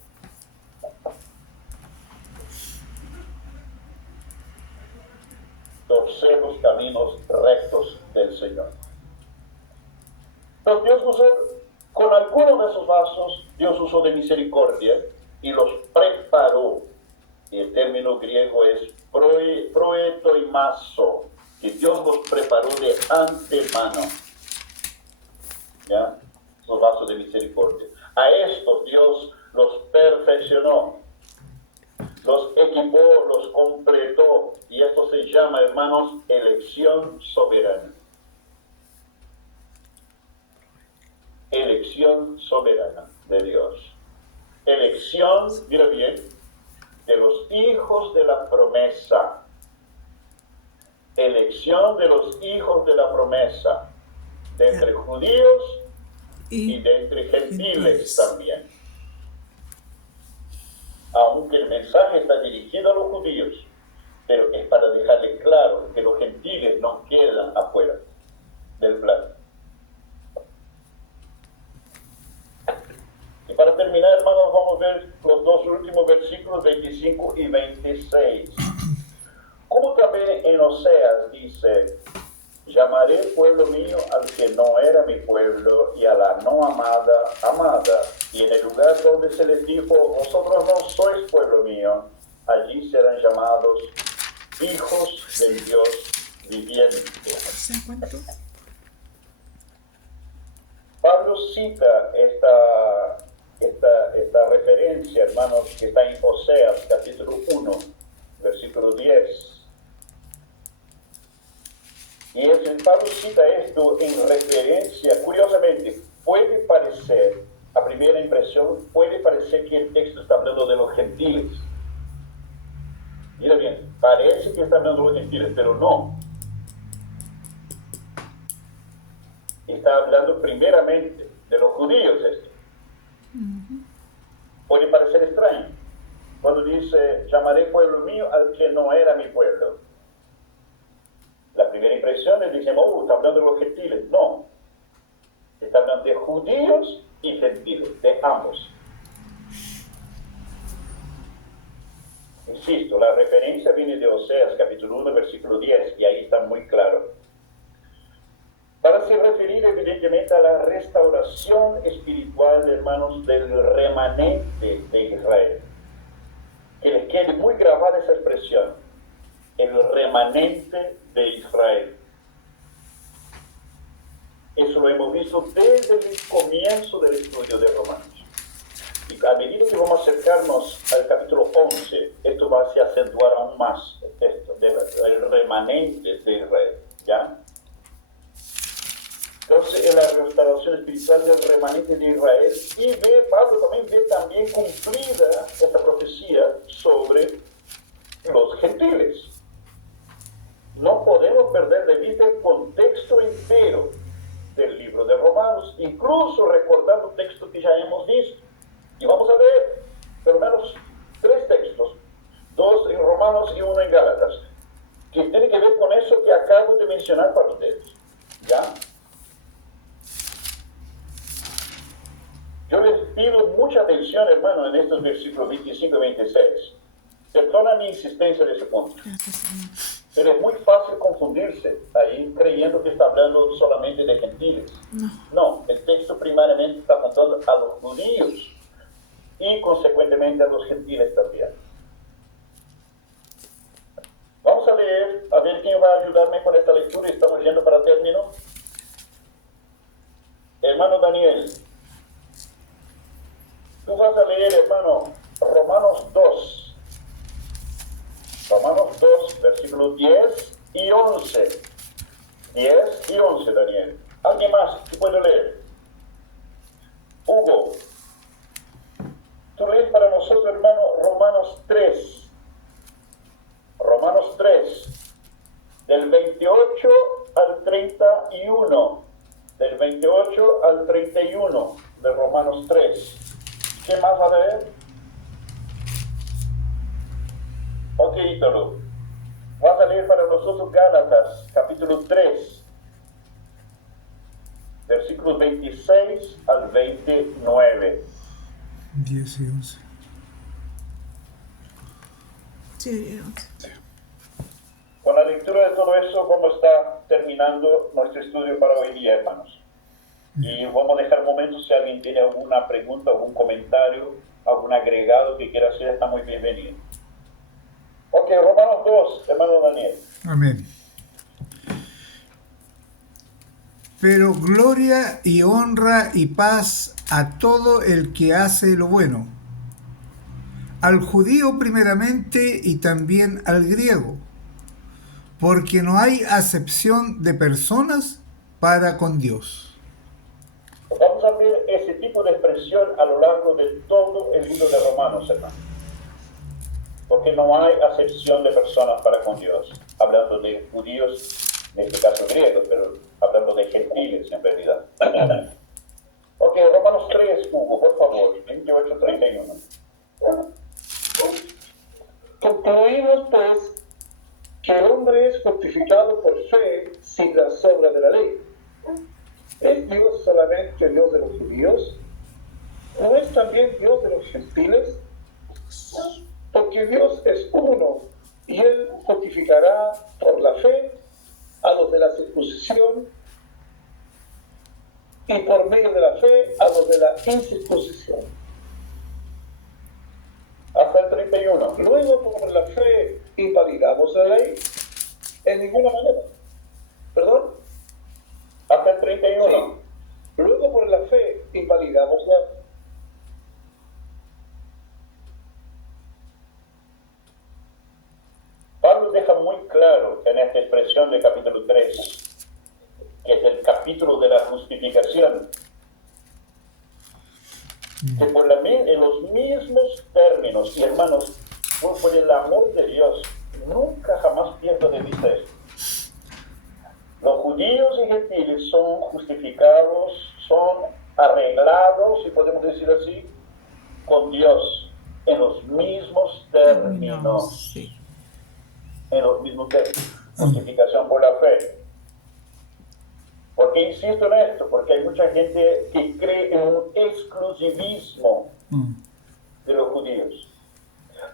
Torcer los caminos rectos del Señor. Pero Dios usó, con algunos de esos vasos, Dios usó de misericordia y los preparó. Y el término griego es proetoimazo, que Dios los preparó de antemano. ¿Ya? Los vasos de misericordia. A estos Dios los perfeccionó, los equipó, los completó, y esto se llama, hermanos, elección soberana. Elección soberana de Dios. Elección, mira bien, de los hijos de la promesa. Elección de los hijos de la promesa, de entre judíos y de entre gentiles también. Aunque el mensaje está dirigido a los judíos, pero es para dejarle claro que los gentiles no quedan afuera del plan. Y para terminar, hermanos, vamos a ver los dos últimos versículos, 25 y 26. Como también en Oseas dice, llamaré pueblo mío al que no era mi pueblo y a la no amada, amada. Y en el lugar donde se les dijo, vosotros no sois pueblo mío, allí serán llamados hijos del Dios viviente. ¿Se cuánto? Pablo cita esta referencia, hermanos, que está en Oseas, capítulo 1, versículo 10. Y Pablo cita esto en referencia, curiosamente, puede parecer, a primera impresión, puede parecer que el texto está hablando de los gentiles. Mira bien, parece que está hablando de los gentiles, pero no. Está hablando primeramente de los judíos esto. Puede parecer extraño. Cuando dice, llamaré pueblo mío al que no era mi pueblo. La primera impresión es, decimos, está hablando de los gentiles. No. Está hablando de judíos y gentiles, de ambos. Insisto, la referencia viene de Oseas, capítulo 1, versículo 10, y ahí está muy claro. Para se referir evidentemente a la restauración espiritual, hermanos, del remanente de Israel. Que les quede muy grabada esa expresión, el remanente de Israel. Eso lo hemos visto desde el comienzo del estudio de Romanos. Y a medida que vamos a acercarnos al capítulo 11, esto va a se acentuar aún más, el remanente de Israel, ¿ya? Entonces, en la restauración espiritual del remanente de Israel, y Pablo también ve cumplida esta profecía sobre los gentiles. No podemos perder de vista el contexto entero del libro de Romanos, incluso recordando textos que ya hemos visto. Y vamos a ver, por lo menos, 3 textos, 2 en Romanos y 1 en Gálatas, que tienen que ver con eso que acabo de mencionar para ustedes. ¿Ya? Yo les pido mucha atención, hermano, en estos versículos 25 y 26. Perdona mi insistencia en ese punto. Pero es muy fácil confundirse ahí creyendo que está hablando solamente de gentiles. No, el texto primariamente está apuntando a los judíos y consecuentemente a los gentiles también. Vamos a leer, a ver quién va a ayudarme con esta lectura. Estamos yendo para término. Hermano Daniel, tú vas a leer, hermano, Romanos 2. Romanos 2, versículos 10 y 11. 10 y 11, Daniel. ¿Alguien más que puede leer? Hugo, tú lees para nosotros, hermano, Romanos 3. Romanos 3, del 28 al 31. Del 28 al 31 de Romanos 3. ¿Quién más va a leer? Ok, Ítalo. Vas a leer para nosotros Gálatas, capítulo 3, versículos 26 al 29. 10 y 11. Sí, 11. Con la lectura de todo eso, vamos a estar terminando nuestro estudio para hoy día, hermanos. Y vamos a dejar un momento si alguien tiene alguna pregunta, algún comentario, algún agregado que quiera hacer, está muy bienvenido. Ok, Romanos 2, hermano Daniel. Amén. Pero gloria y honra y paz a todo el que hace lo bueno, al judío primeramente y también al griego, porque no hay acepción de personas para con Dios. Vamos a ver ese tipo de expresión a lo largo de todo el libro de Romanos, hermano. Porque no hay acepción de personas para con Dios. Hablando de judíos, en este caso griegos, pero hablando de gentiles en realidad. Ok, Romanos 3, Hugo, por favor, 28-31. Concluimos pues que el hombre es justificado por fe sin las obras de la ley. ¿Es Dios solamente Dios de los judíos? ¿No es es también Dios de los gentiles? Porque Dios es uno y Él fortificará por la fe a los de la circuncisión y por medio de la fe a los de la incircuncisión. Hasta el 31. Luego, por la fe, invalidamos la ley en ninguna manera. ¿Perdón? Hasta el 31. Sí. Luego, por la fe, invalidamos la ley. Pablo deja muy claro en esta expresión del capítulo 3, que es el capítulo de la justificación, que en los mismos términos, y hermanos, por el amor de Dios, nunca jamás pierdo de vista esto. Los judíos y gentiles son justificados, son arreglados, si podemos decir así, con Dios, en los mismos términos. Sí. En los mismos términos. Justificación por la fe. ¿Por qué insisto en esto? Porque hay mucha gente que cree en un exclusivismo de los judíos.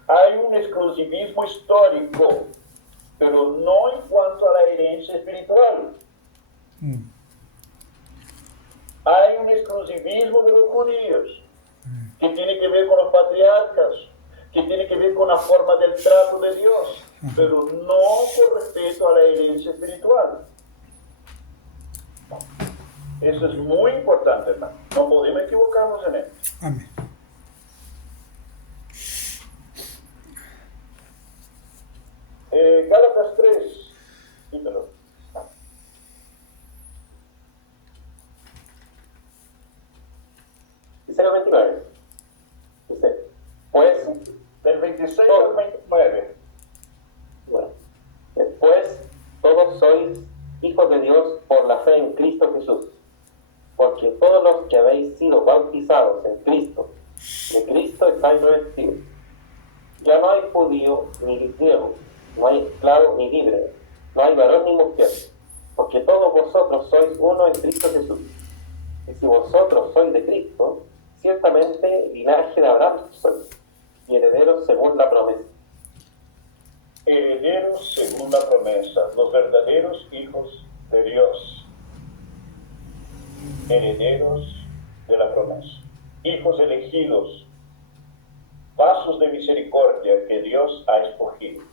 Hay un exclusivismo histórico, pero no en cuanto a la herencia espiritual. Hay un exclusivismo de los judíos que tiene que ver con los patriarcas, que tiene que ver con la forma del trato de Dios, pero no con respecto a la herencia espiritual. Eso es muy importante, hermano. No podemos equivocarnos en esto. Amén. Gálatas 3, quítalo. Dice el 29. Dice, pues, Del 26 al 29. bueno, pues todos sois hijos de Dios por la fe en Cristo Jesús. Porque todos los que habéis sido bautizados en Cristo, de Cristo estáis revestidos. Ya no hay judío ni griego, no hay esclavo ni libre, no hay varón ni mujer, porque todos vosotros sois uno en Cristo Jesús. Y si vosotros sois de Cristo, ciertamente linaje de Abraham sois, y herederos según la promesa. Herederos según la promesa, los verdaderos hijos de Dios. Herederos de la promesa. Hijos elegidos, vasos de misericordia que Dios ha escogido,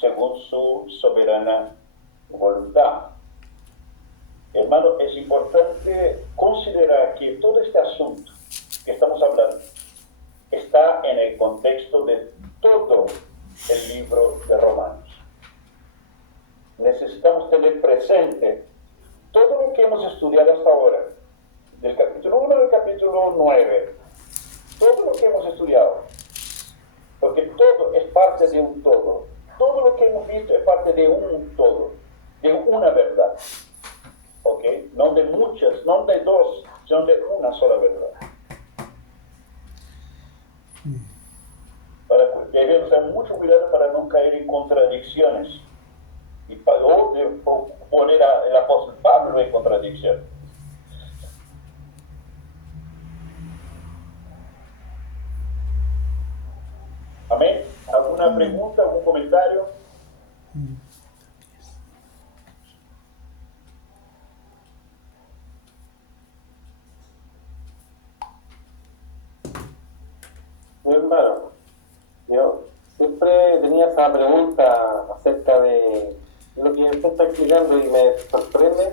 según su soberana voluntad. Hermano, es importante considerar que todo este asunto que estamos hablando está en el contexto de todo el libro de Romanos. Necesitamos tener presente todo lo que hemos estudiado hasta ahora, del capítulo 1 al capítulo 9, todo lo que hemos estudiado, porque todo es parte de un todo. Todo lo que hemos visto es parte de un todo, de una verdad. ¿Ok? No de muchas, no de dos, sino de una sola verdad. Debemos tener mucho cuidado para no caer en contradicciones y para no poner al apóstol Pablo en contradicción. Amén. ¿Alguna pregunta, algún comentario? Mi hermano, yo siempre tenía esa pregunta acerca de lo que usted está explicando y me sorprende.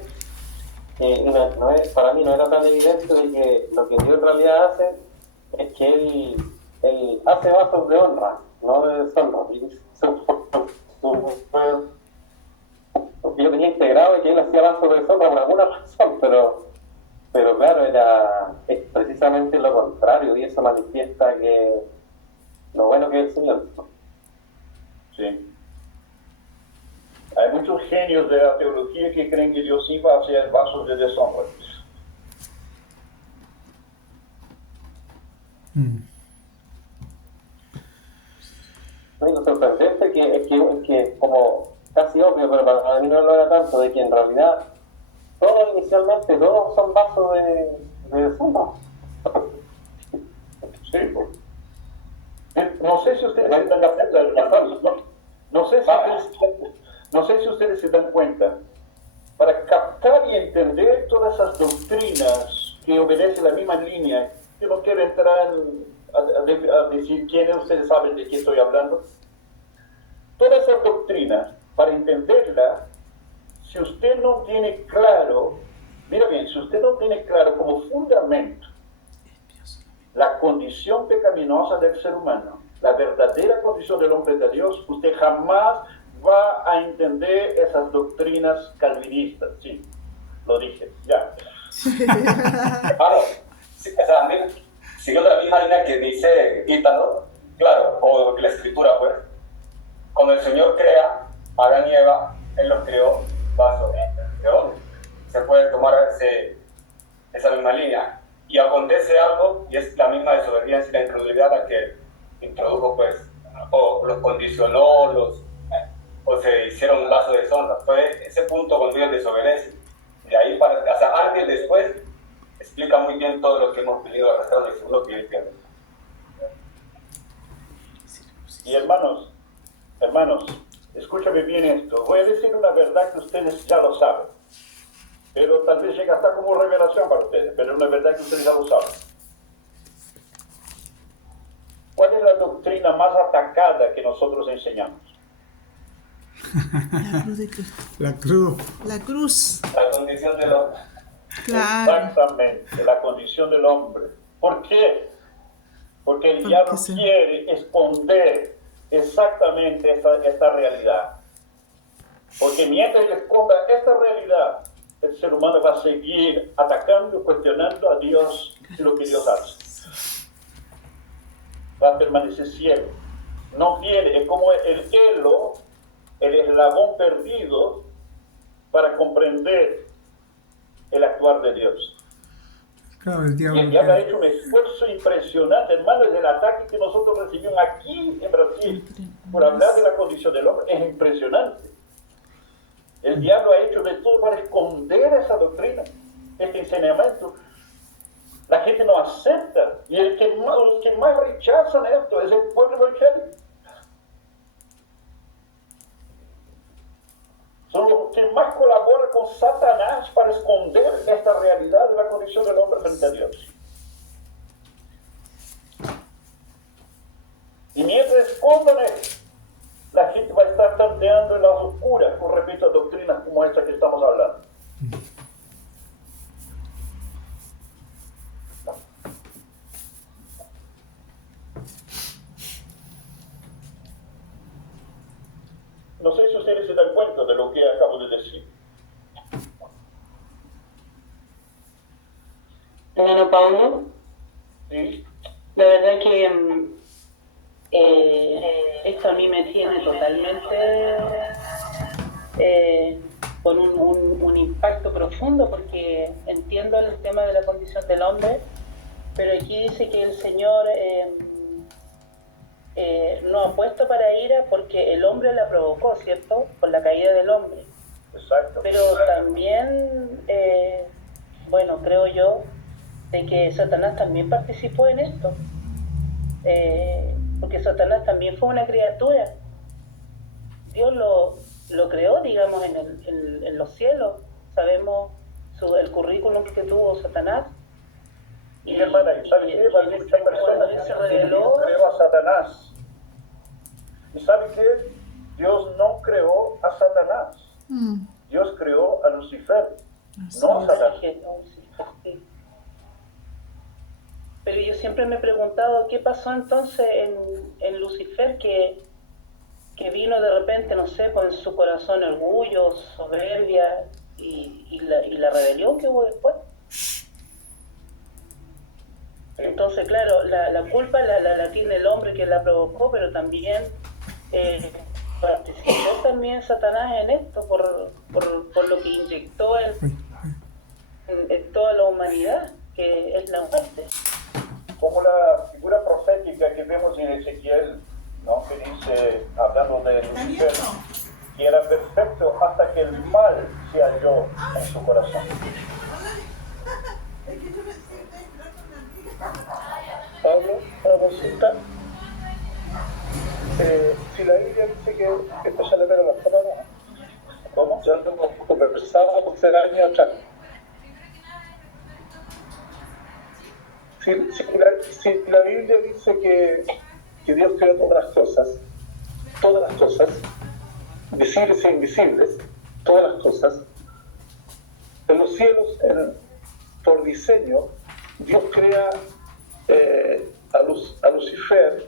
Y no es, para mí no era tan evidente de que lo que Dios en realidad hace es que Él hace vasos de honra, no de deshonra. Porque yo tenía integrado que Él hacía vasos de deshonra por alguna razón, pero claro, es precisamente lo contrario, y eso manifiesta que lo bueno que es el Señor. Sí. Hay muchos genios de la teología que creen que Dios iba a hacer vasos de deshonra. Lo único sorprendente es que como casi obvio, pero para mí no lo era tanto, de que en realidad todos inicialmente, todos son vasos de deshonra. Sí, pues. No sé si ustedes se dan cuenta, no sé si ustedes se dan cuenta, para captar y entender todas esas doctrinas que obedecen la misma línea, yo no quiero entrar a decir quiénes ustedes saben de qué estoy hablando. Todas esas doctrinas, para entenderlas, si usted no tiene claro, mira bien, si usted no tiene claro como fundamento la condición pecaminosa del ser humano, la verdadera condición del hombre de Dios, usted jamás va a entender esas doctrinas calvinistas. Sí, lo dije, ya. Claro, sí, o sea, siguiendo la misma línea que dice Ítalo, claro, o la escritura, pues, cuando el Señor crea a Adán y Eva, Él los creó bajo de hombre. Se puede tomar esa misma línea. Y acontece algo, y es la misma desobediencia y la incredulidad la que introdujo, pues, o los condicionó, o se hicieron un lazo de deshonra. Fue ese punto cuando ellos desobedecen. De ahí, o sea, antes y después, explica muy bien todo lo que hemos venido arrastrando y seguro que entienden. Y hermanos, escúchame bien esto. Voy a decir una verdad que ustedes ya lo saben, pero tal vez llega hasta como revelación para ustedes, pero es una verdad que ustedes ya lo saben. ¿Cuál es la doctrina más atacada que nosotros enseñamos? La cruz de Cristo. La cruz. La cruz. La condición del hombre. Claro. Exactamente, la condición del hombre. ¿Por qué? Porque el diablo quiere esconder exactamente esta realidad. Porque mientras él esconda esta realidad, el ser humano va a seguir atacando, cuestionando a Dios y lo que Dios hace. Va a permanecer ciego. No quiere, es como el hilo, el eslabón perdido para comprender el actuar de Dios. Claro, el Y diablo. el diablo ha hecho un esfuerzo impresionante, hermano, desde el ataque que nosotros recibimos aquí en Brasil por hablar de la condición del hombre. Es impresionante. El diablo ha hecho de todo para esconder esa doctrina, este enseñamiento. La gente no acepta, y los que más rechazan esto es el pueblo evangélico. Son los que más colaboran con Satanás para esconder esta realidad de la condición del hombre frente a Dios. Y mientras escondan esto, la gente va a estar tanteando en las oscuras con respecto a doctrinas como esta que estamos hablando. No sé si ustedes se dan cuenta de lo que acabo de decir. Hermano Paulo, ¿Sí? la verdad que esto a mí me tiene totalmente con un impacto profundo, porque entiendo el tema de la condición del hombre, pero aquí dice que el Señor no ha puesto para ira porque el hombre la provocó, ¿cierto? Por la caída del hombre. Exacto. Pero también, bueno, creo yo, de que Satanás también participó en esto. Porque Satanás también fue una criatura. Dios lo creó, digamos, en los cielos. Sabemos el currículum que tuvo Satanás. Y hermana, ¿sabe qué? Hay muchas personas que se reveló, creó a Satanás. ¿Y sabe qué? Dios no creó a Satanás. Dios creó a Lucifer, no a Satanás. Pero yo siempre me he preguntado qué pasó entonces en Lucifer, que vino de repente, no sé, con su corazón orgullo, soberbia y la rebelión que hubo después. Entonces, claro, la culpa la tiene el hombre que la provocó, pero también participó también Satanás en esto por lo que inyectó en toda la humanidad, que es la muerte. Como la figura profética que vemos en Ezequiel, ¿no? Que dice, hablando de Lucifer, que era perfecto hasta que el mal se halló en su corazón. consulta. Si la Biblia dice que esto ya le pega a las Satanás, ¿cómo? Ya lo hemos conversado hace años atrás. Si la Biblia dice que Dios creó todas las cosas, visibles e invisibles, todas las cosas, en los cielos, por diseño, Dios crea a Lucifer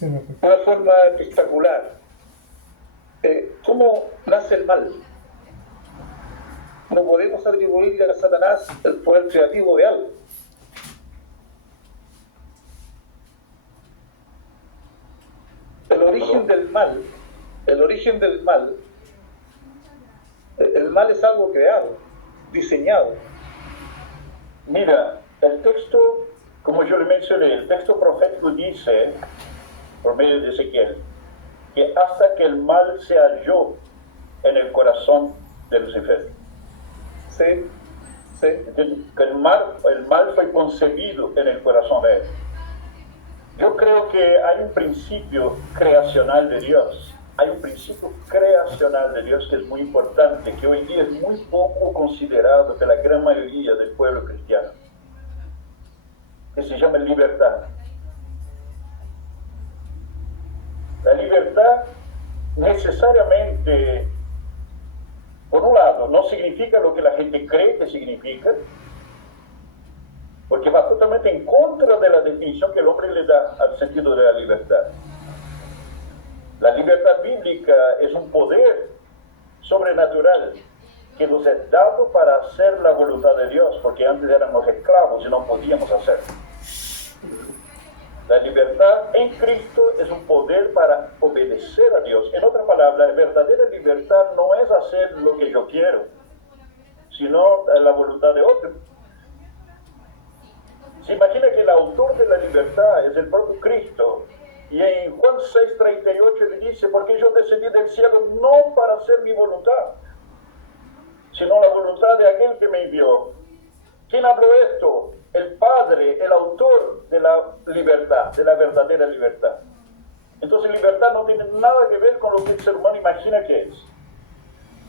de una forma espectacular. ¿Cómo nace el mal? No podemos atribuirle a Satanás el poder creativo de algo. El origen del mal es algo creado, diseñado. Mira, el texto, como yo le mencioné, el texto profético dice, por medio de Ezequiel, que hasta que el mal se halló en el corazón de Lucifer. Sí. Que el mal fue concebido en el corazón de él. Yo creo que hay un principio creacional de Dios. Hay un principio creacional de Dios que es muy importante, que hoy día es muy poco considerado por la gran mayoría del pueblo cristiano, que se llama libertad. La libertad necesariamente, por un lado, no significa lo que la gente cree que significa, porque va totalmente en contra de la definición que el hombre le da al sentido de la libertad. La libertad bíblica es un poder sobrenatural que nos es dado para hacer la voluntad de Dios, porque antes éramos esclavos y no podíamos hacerlo. La libertad en Cristo es un poder para obedecer a Dios. En otras palabras, la verdadera libertad no es hacer lo que yo quiero, sino la voluntad de otro. Se imagina que el autor de la libertad es el propio Cristo. Y en Juan 6:38 le dice, porque yo descendí del cielo no para hacer mi voluntad, sino la voluntad de aquel que me envió. ¿Quién habló esto? El Padre, el autor de la libertad, de la verdadera libertad. Entonces libertad no tiene nada que ver con lo que el ser humano imagina que es.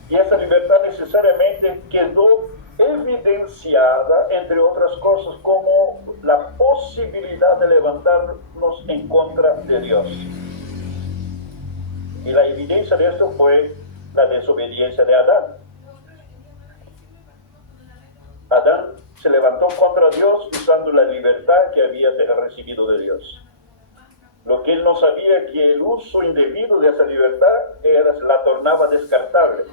Y esa libertad necesariamente quedó evidenciada, entre otras cosas, como la posibilidad de levantarnos en contra de Dios. Y la evidencia de esto fue la desobediencia de Adán. Adán se levantó contra Dios usando la libertad que había recibido de Dios. Lo que él no sabía que el uso indebido de esa libertad la tornaba descartable.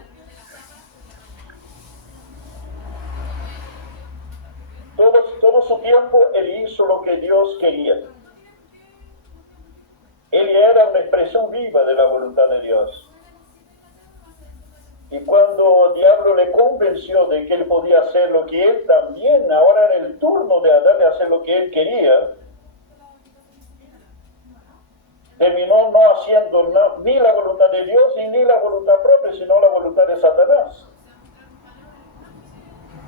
Todo su tiempo él hizo lo que Dios quería. Él era una expresión viva de la voluntad de Dios. Y cuando el diablo le convenció de que él podía hacer lo que él también, ahora era el turno de Adán de hacer lo que él quería, terminó no haciendo ni la voluntad de Dios ni la voluntad propia, sino la voluntad de Satanás.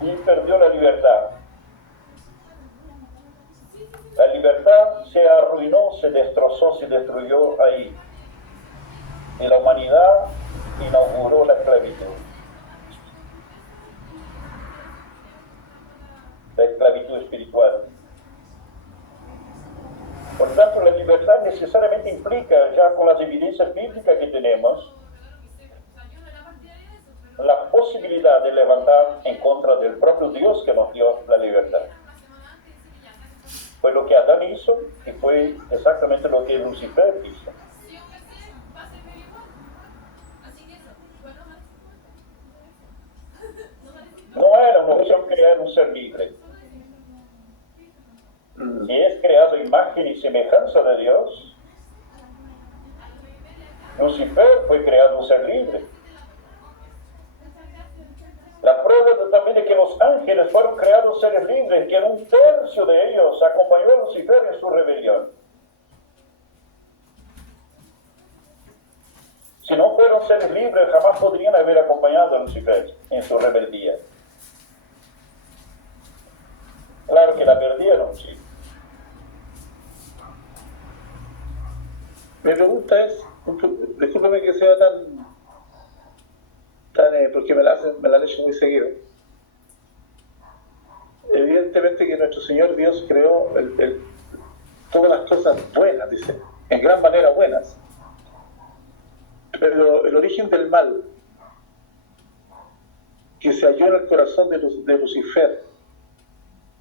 Y perdió la libertad. La libertad se arruinó, se destrozó, se destruyó ahí. Y la humanidad inauguró la esclavitud. La esclavitud espiritual. Por tanto, la libertad necesariamente implica, ya con las evidencias bíblicas que tenemos, la posibilidad de levantar en contra del propio Dios que nos dio la libertad. Fue lo que Adán hizo y fue exactamente lo que Lucifer hizo. No era una opción crear un ser libre. Si es creado imagen y semejanza de Dios, Lucifer fue creado un ser libre. La prueba también de que los ángeles fueron creados seres libres, que un tercio de ellos acompañó a Lucifer en su rebelión. Si no fueron seres libres, jamás podrían haber acompañado a Lucifer en su rebeldía. Claro que la perdieron, sí. Mi pregunta es, discúlpeme que sea tan porque me la han hecho muy seguido. Evidentemente que nuestro Señor Dios creó todas las cosas buenas, dice, en gran manera buenas. Pero el origen del mal que se halló en el corazón de Lucifer,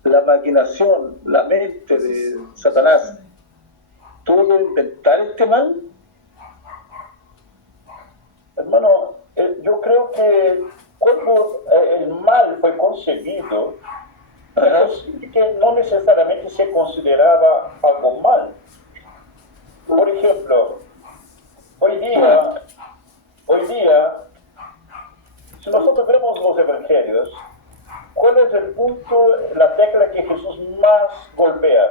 la maquinación, la mente de Satanás, ¿pudo inventar este mal? Hermano, yo creo que cuando el mal fue concebido, que no necesariamente se consideraba algo mal. Por ejemplo, hoy día, si nosotros vemos los evangelios, ¿cuál es el punto, la tecla que Jesús más golpea?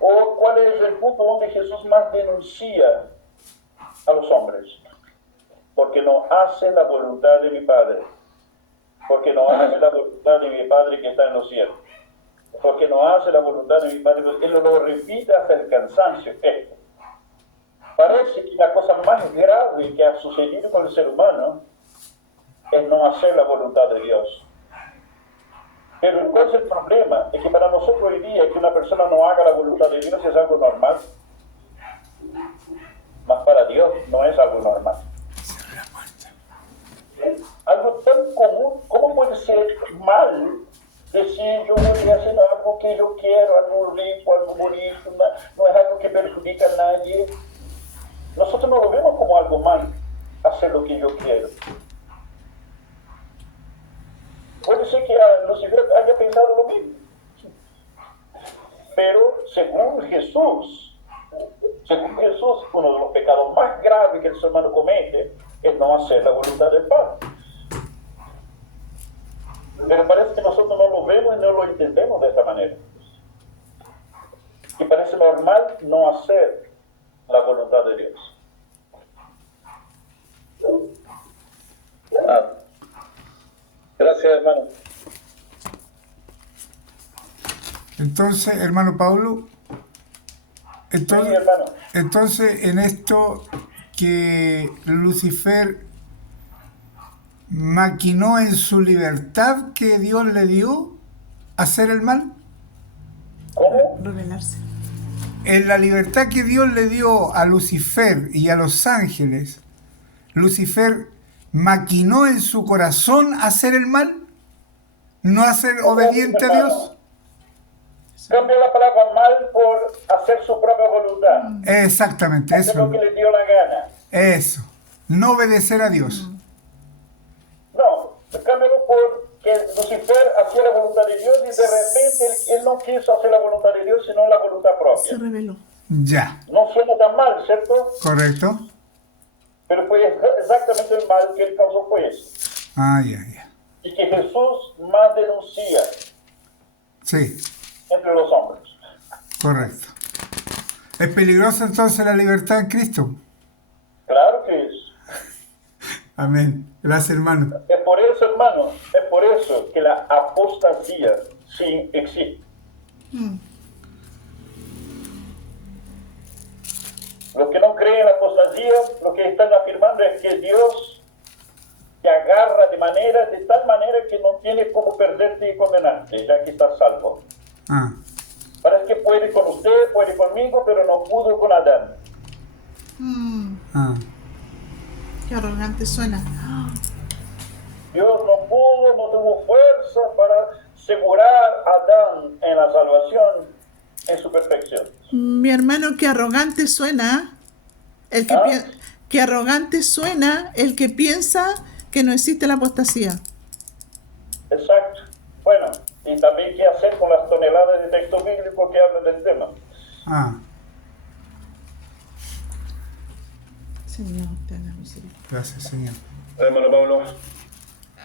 ¿O cuál es el punto donde Jesús más denuncia a los hombres? Porque no hacen la voluntad de mi Padre. Porque no hace la voluntad de mi Padre que está en los cielos. Porque no hace la voluntad de mi Padre. Él lo repite hasta el cansancio. Esto. Parece que la cosa más grave que ha sucedido con el ser humano es no hacer la voluntad de Dios. Pero ¿cuál es el problema? Es que para nosotros hoy día que una persona no haga la voluntad de Dios es algo normal. Mas para Dios no es algo normal. Algo tan común, ¿cómo puede ser mal decir yo voy a hacer algo que yo quiero, algo rico, algo bonito, no es algo que perjudica a nadie? Nosotros no lo vemos como algo mal, hacer lo que yo quiero. Puede ser que Lucifer haya pensado lo mismo. Pero según Jesús, uno de los pecados más graves que el ser humano comete es no hacer la voluntad del Padre. Pero parece que nosotros no lo vemos y no lo entendemos de esta manera. Y parece normal no hacer la voluntad de Dios. Gracias, hermano. Entonces, hermano Pablo, Sí, hermano. entonces en esto que Lucifer maquinó en su libertad que Dios le dio hacer el mal, ¿Cómo? Revelarse. en la libertad que Dios le dio a Lucifer y a los ángeles, Lucifer maquinó en su corazón hacer el mal, no hacer obediente a Dios. Cambió la palabra mal por hacer su propia voluntad. Exactamente, Hacer lo eso, que le dio la gana. eso, no obedecer a Dios. No, cámbialo por que Lucifer hacía la voluntad de Dios y de repente él no quiso hacer la voluntad de Dios, sino la voluntad Se propia. reveló. Ya, No suena tan mal, ¿cierto? correcto. Pero fue exactamente el mal que él causó fue eso. Ya. Y que Jesús más denuncia Sí, entre los hombres. correcto. ¿Es peligrosa entonces la libertad en Cristo? Claro que es. Amén. Gracias, hermano. Es por eso, hermano, es por eso que la apostasía sí existe. Los que no creen en la apostasía, lo que están afirmando es que Dios te agarra de tal manera que no tiene cómo perderte y condenarte, ya que estás salvo. Ah, Parece que puede con usted, puede conmigo, pero no pudo con Adán. ah. Qué arrogante suena. Dios no pudo, no tuvo fuerza para asegurar a Adán en la salvación, en su perfección. Mi hermano, qué arrogante suena. Qué arrogante suena el que piensa que no existe la apostasía. Exacto. Bueno, y también qué hacer con las toneladas de texto bíblico que hablan del tema. Ah, Señor, tenga misericordia. gracias, Señor. Hermano Pablo,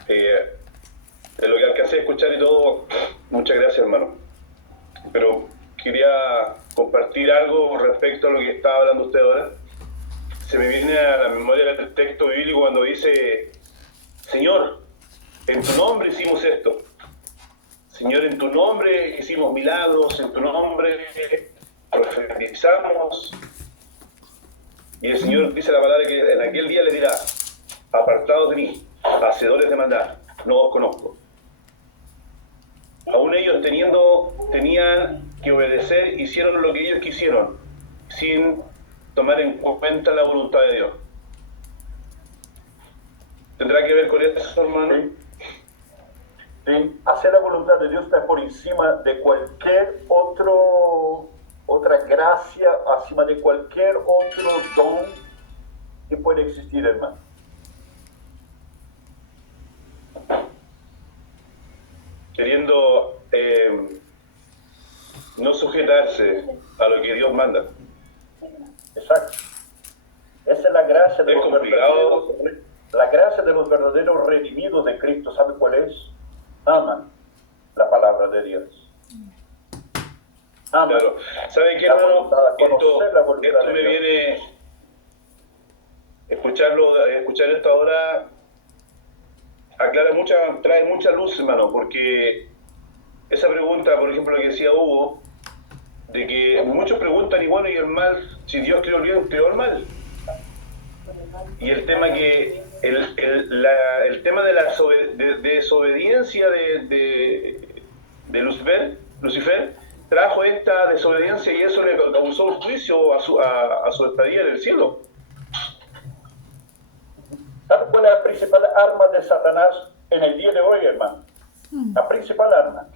de lo que alcancé a escuchar y todo, muchas gracias, hermano. Pero quería compartir algo respecto a lo que estaba hablando usted ahora. Se me viene a la memoria el texto bíblico cuando dice: Señor, en tu nombre hicimos esto. Señor, en tu nombre hicimos milagros, en tu nombre profetizamos, y el Señor dice la palabra que en aquel día le dirá: apartados de mí, hacedores de maldad, no os conozco. Aún ellos tenían que obedecer, hicieron lo que ellos quisieron, sin tomar en cuenta la voluntad de Dios. ¿Tendrá que ver con eso, hermano? Sí. Sí. Hacer la voluntad de Dios está por encima de cualquier otra gracia, encima de cualquier otro don que pueda existir, hermano. Queriendo no sujetarse a lo que Dios manda. Exacto. Esa es la gracia de Es los complicado. verdaderos. La gracia de los verdaderos redimidos de Cristo, ¿sabe cuál es? Aman la palabra de Dios. Aman. Claro. ¿Saben qué, La hermano? voluntad, conocer la voluntad Esto de me Dios. viene... Escuchar esto ahora trae mucha luz, hermano, porque esa pregunta, por ejemplo, que decía Hugo, de que muchos preguntan, y bueno, y el mal, si Dios creó el bien, creó el mal. Y el tema que el tema de la desobediencia de Lucifer trajo esta desobediencia, y eso le causó un juicio a su estadía en el cielo. ¿Sabe cuál es la principal arma de Satanás en el día de hoy, hermano? La principal arma.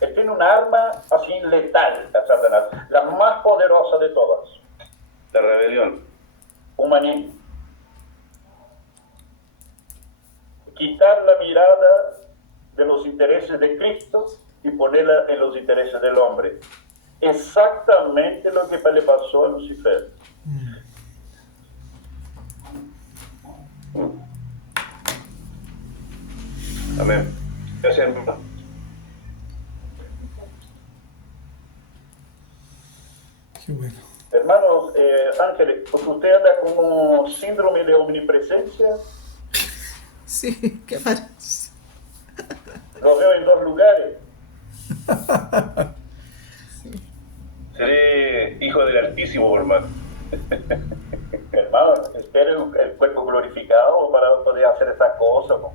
Él tiene una arma así letal, a Satanás, la más poderosa de todas. La rebelión. Humanismo. Quitar la mirada de los intereses de Cristo y ponerla en los intereses del hombre. Exactamente lo que le pasó a Lucifer. Amén. Gracias, hermano. Qué bueno. Hermanos, Ángeles, porque usted anda como síndrome de omnipresencia, Sí, ¿qué parece? lo veo en dos lugares. Seré hijo del Altísimo, hermano. Hermano, espere el cuerpo glorificado para poder hacer estas cosas, ¿no?